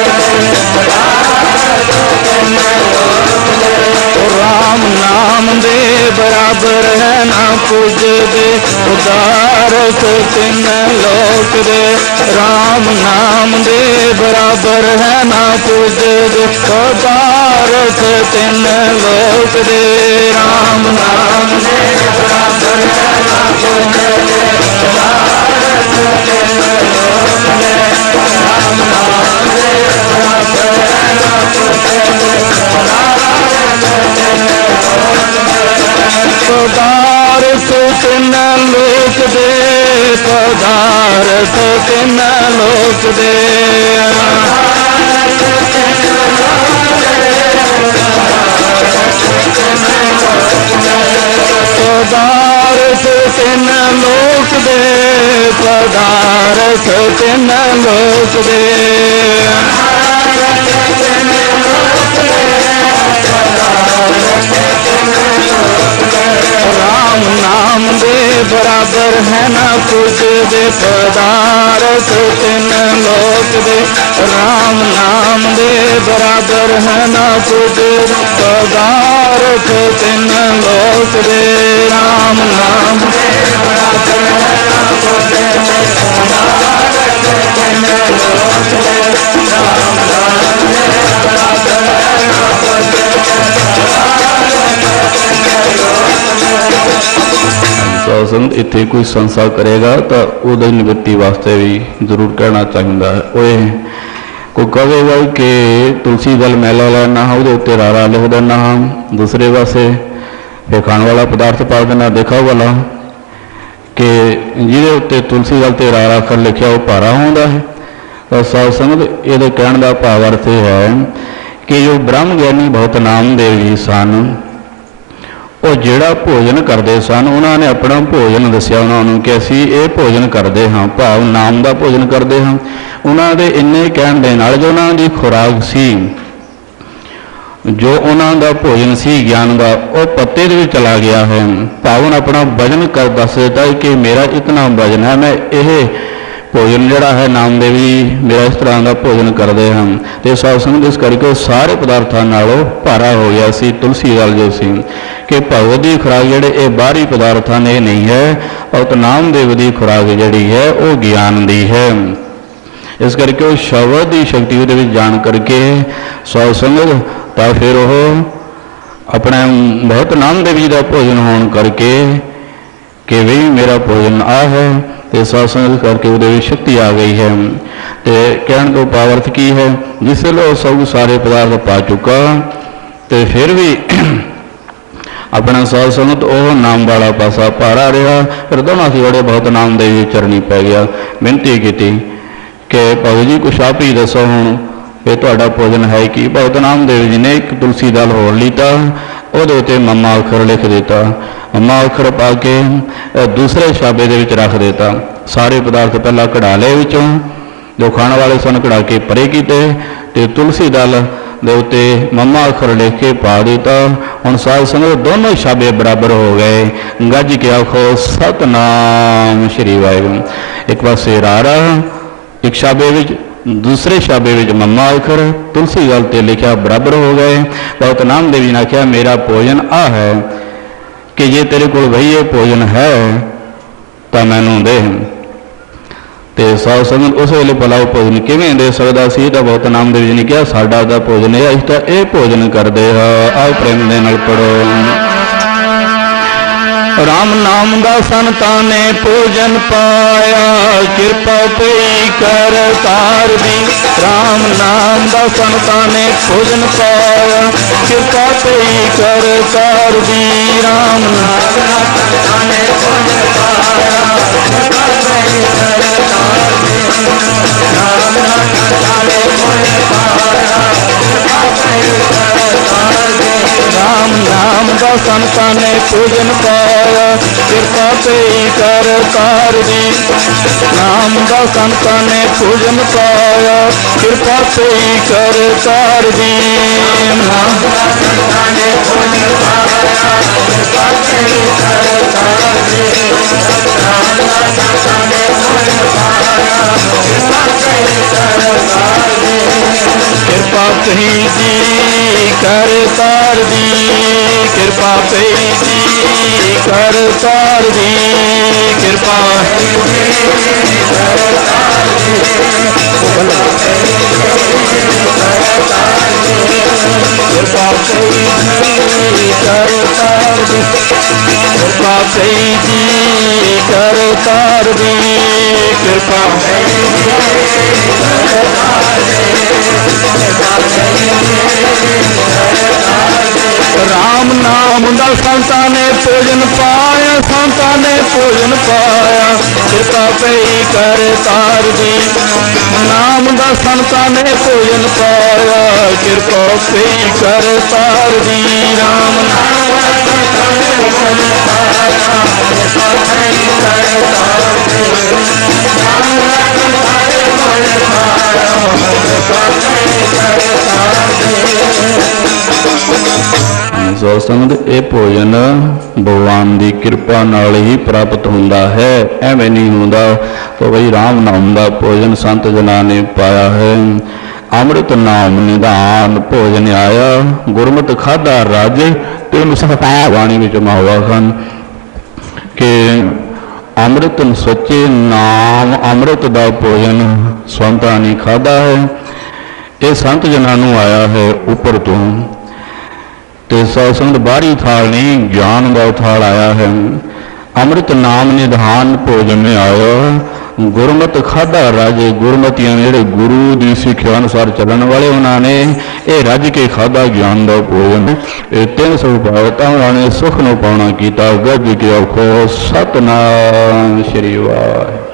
राम नाम दे बराबर है ना पूजदे, उदारक तिन लोक दे। राम नाम दे बराबर है ना पूजदे, उदारक तिन लोक दे। राम नाम दे बराबर है ना पूजदे, उदारक तिन लोक दे। राम नाम दे बराबर है ना पूजदे, पदार्थ तिन लोक दे, पदार्थ तिन लोक दे। पदार्थ तिन लोक दे, पदार्थ तिन लोक दे। राम नाम दे बराबर है ना पूजदे, पदार्थ तिन लोक दे। राम नाम दे बराबर है ना पूजदे, पदार्थ तिन लोक दे। राम नाम दे बराबर है ना पूजदे, पदार्थ तिन लोक दे। राम नाम दे बराबर है ना पूजदे, संत इतने कोई संसा करेगा तो उहदी निवृत्ति वास्ते भी जरूर कहना चाहिए है। ओए कोई कहेगा कि तुलसी दल मैला लेना है, वो उत्ते रारा लिख देना है, दूसरे पासे फिर खाने वाला पदार्थ पा देना देखा वाला कि जिहदे उत्ते तुलसी दल ते रारा अखर लिखिया वो भारा होंदा है। तो साध संगत ये कहने का भाव अर्थ है कि जो ब्रह्म ज्ञानी बहुत नामदेव जी सन, वो जिहड़ा भोजन करते सन उन्होंने अपना भोजन दसिया उन्होंने कि असी ये भोजन करते हाँ, भाव नाम का भोजन करते हाँ। उन्होंने इन्ने कहण दे नाल जो उन्होंने खुराक सी, जो उन्होंने भोजन सी ज्ञान का, वो पत्ते दे विच चला गया है। भाव अपना वजन कर दस देता है कि मेरा इतना वजन है, मैं ये भोजन जोड़ा है नामदेव जी मेरा इस तरह का भोजन करते हैं। तो साध संगत इस करके सारे पदार्थों नालों भारा हो गया सी तुलसी दल जो सी कि भगवत की खुराक जोड़े ये बाहरी पदार्थों ने नहीं है, और तो नामदेव की खुराक जी है वो ज्ञान की है। इस करके वो शब्द की शक्ति वो जान करके साध संगत तो फिर वो अपने बहुत नामदेव जी का भोजन होने करके कि भाई मेरा भोजन आ है, तो साध संगत करके वो शक्ति आ गई है। तो कहने तो पावर्थ की है जिस लो सब सारे पदार्थ पा चुका, तो फिर भी अपना साध संगत वो नाम वाला पासा भारा रहा। फिर दोनों से बड़े बहुत नामदेव जी चरनी पै गया, बेनती की कि भगत जी कुछ आप ही दसो हूँ ये तुहाडा भोजन है कि। भगत नामदेव जी ने एक तुलसी दल होर लीता, ਉਹਦੇ ਉੱਤੇ मम्मा अखर लिख देता, मम्मा अखर पा के दूसरे छाबे दे विच रख देता। सारे पदार्थ पहला कढ़ा ले विचों जो खाने वाले सन कढ़ा के परे कीते, ते तुलसी दल दे उत्ते मम्मा अखर लिख के पा देता। हुण साध संगत दोनों छाबे बराबर हो गए। गज के आखो सतनाम श्री वाहिगुरू। एक पासे रारा एक छाबे विच, दूसरे शाबे में मम्मा अखर तुलसी दल ते लिखा बराबर हो गए। बहुत नामदेव जी ने आख्या मेरा भोजन आ है कि जे तेरे को भाई ये भोजन है तो मैनू दे। तो साध संगत उस वेले भला भोजन किवें दे सकदा सी? तो बहुत नामदेव जी ने कहा साडा दा भोजन है, असीं तां ये भोजन करदे हां। आओ प्रेम दे नाल पढ़ो। राम नाम दा संतां ने भोजन पाया, कृपा पई कर तार दी। राम नाम दा संतां ने भोजन पाया, कृपा पई कर तार दी। राम नाम दा संतां ने भोजन पाया, कृपा पई कर तार दी। राम नाम दा संतां ने भोजन पाया, कृपा पई कर तार दी। राम नाम दा संतां ने भोजन पाया, कृपा पई कर तार दी। नाम दा संतां ने भोजन पाया, कृपा पई कर तार दी। नाम दा संतां ने भोजन पाया, कृपा पई कर तार दी। नाम दा संतां ने भोजन पाया, कृपा पई कर तार दी। कृपा ਪਈ ਜੀ ਕਰਤਾਰ ਦੀ, ਕਿਰਪਾ ਪਈ ਜੀ ਕਰਤਾਰ ਦੀ, ਕਿਰਪਾ ਕਿਰਪਾ ਪਈ ਜੀ ਕਰਤਾਰ ਦੀ, ਕਿਰਪਾ ਪਈ ਜੀ ਕਰਤਾਰ ਦੀ, ਕਿਰਪਾ ਰਾਮ ਨਾਮ ਦਾ ਸੰਤਾਂ ਨੇ ਭੋਜਨ ਪਾਇਆ, ਸੰਤਾਂ ਨੇ ਭੋਜਨ ਪਾਇਆ, ਕਿਰਪਾ ਪਈ ਕਰਤਾਰ ਦੀ। ਨਾਮ ਦਾ ਸੰਤਾਂ ਨੇ ਭੋਜਨ ਪਾਇਆ, ਕਿਰਪਾ ਪਈ ਕਰਤਾਰ ਦੀ। ਰਾਮ ਨਾਮ ਦਾ ਸੰਤਾਂ ਨੇ ਭੋਜਨ ਪਾਇਆ, ਕਿਰਪਾ ਪਈ ਕਰਤਾਰ ਦੀ। ਨਾਮ ਦਾ ਸੰਤਾਂ ਨੇ ਭੋਜਨ ਪਾਇਆ, ਕਿਰਪਾ ਪਈ ਕਰਤਾਰ ਦੀ। ਸੋ ਸੰਗਤ ਇਹ ਭੋਜਨ ਭਗਵਾਨ ਦੀ ਕਿਰਪਾ ਨਾਲ ਹੀ ਪ੍ਰਾਪਤ ਹੁੰਦਾ ਹੈ, ਐਵੇਂ ਨਹੀਂ ਹੁੰਦਾ। ਤਾਂ ਬਈ ਰਾਮ ਨਾਮ ਦਾ ਭੋਜਨ ਸੰਤ ਜਨਾਂ ਨੇ ਪਾਇਆ ਹੈ। ਅੰਮ੍ਰਿਤ ਨਾਮ ਨਿਧਾਨ ਭੋਜਨ ਆਇਆ, ਗੁਰਮਤਿ ਖਾਧਾ ਰਾਜੇ ਤੈਨੂੰ ਸਫਾਇਆ ਬਾਣੀ ਵਿੱਚ ਮਹਾਵਾ ਹਨ ਕਿ ਅੰਮ੍ਰਿਤ ਸੱਚੇ ਨਾਮ ਅੰਮ੍ਰਿਤ ਦਾ ਭੋਜਨ ਸੰਤਾਂ ਨੇ ਖਾਧਾ ਹੈ। ਇਹ ਸੰਤ ਜਨਾਂ ਨੂੰ ਆਇਆ ਹੈ ਉੱਪਰ ਤੋਂ, ਤੇ ਸੰਤ ਬਾਹਰੀ ਥਾਲ ਨਹੀਂ, ਗਿਆਨ ਦਾ ਥਾਲ ਆਇਆ ਹੈ। ਅੰਮ੍ਰਿਤ ਨਾਮ ਨਿਧਾਨ ਭੋਜਨ ਆਇਆ, ਗੁਰਮਤਿ ਖਾਧਾ ਰਾਜੇ। ਗੁਰਮਤੀਆਂ ਜਿਹੜੇ ਗੁਰੂ ਦੀ ਸਿੱਖਿਆ ਅਨੁਸਾਰ ਚੱਲਣ ਵਾਲੇ, ਉਹਨਾਂ ਨੇ ਇਹ ਰੱਜ ਕੇ ਖਾਧਾ ਗਿਆਨ ਦਾ ਭੋਜਨ। ਇਹ 300 ਭਗਤਾਂ ਉਹਨਾਂ ਨੇ ਸੁਖ ਨੂੰ ਪਾਉਣਾ ਕੀਤਾ। ਗੱਜ ਕੇ ਆਖੋ ਸਤਿਨਾਮ ਸ੍ਰੀ ਵਾਹਿਗੁਰੂ।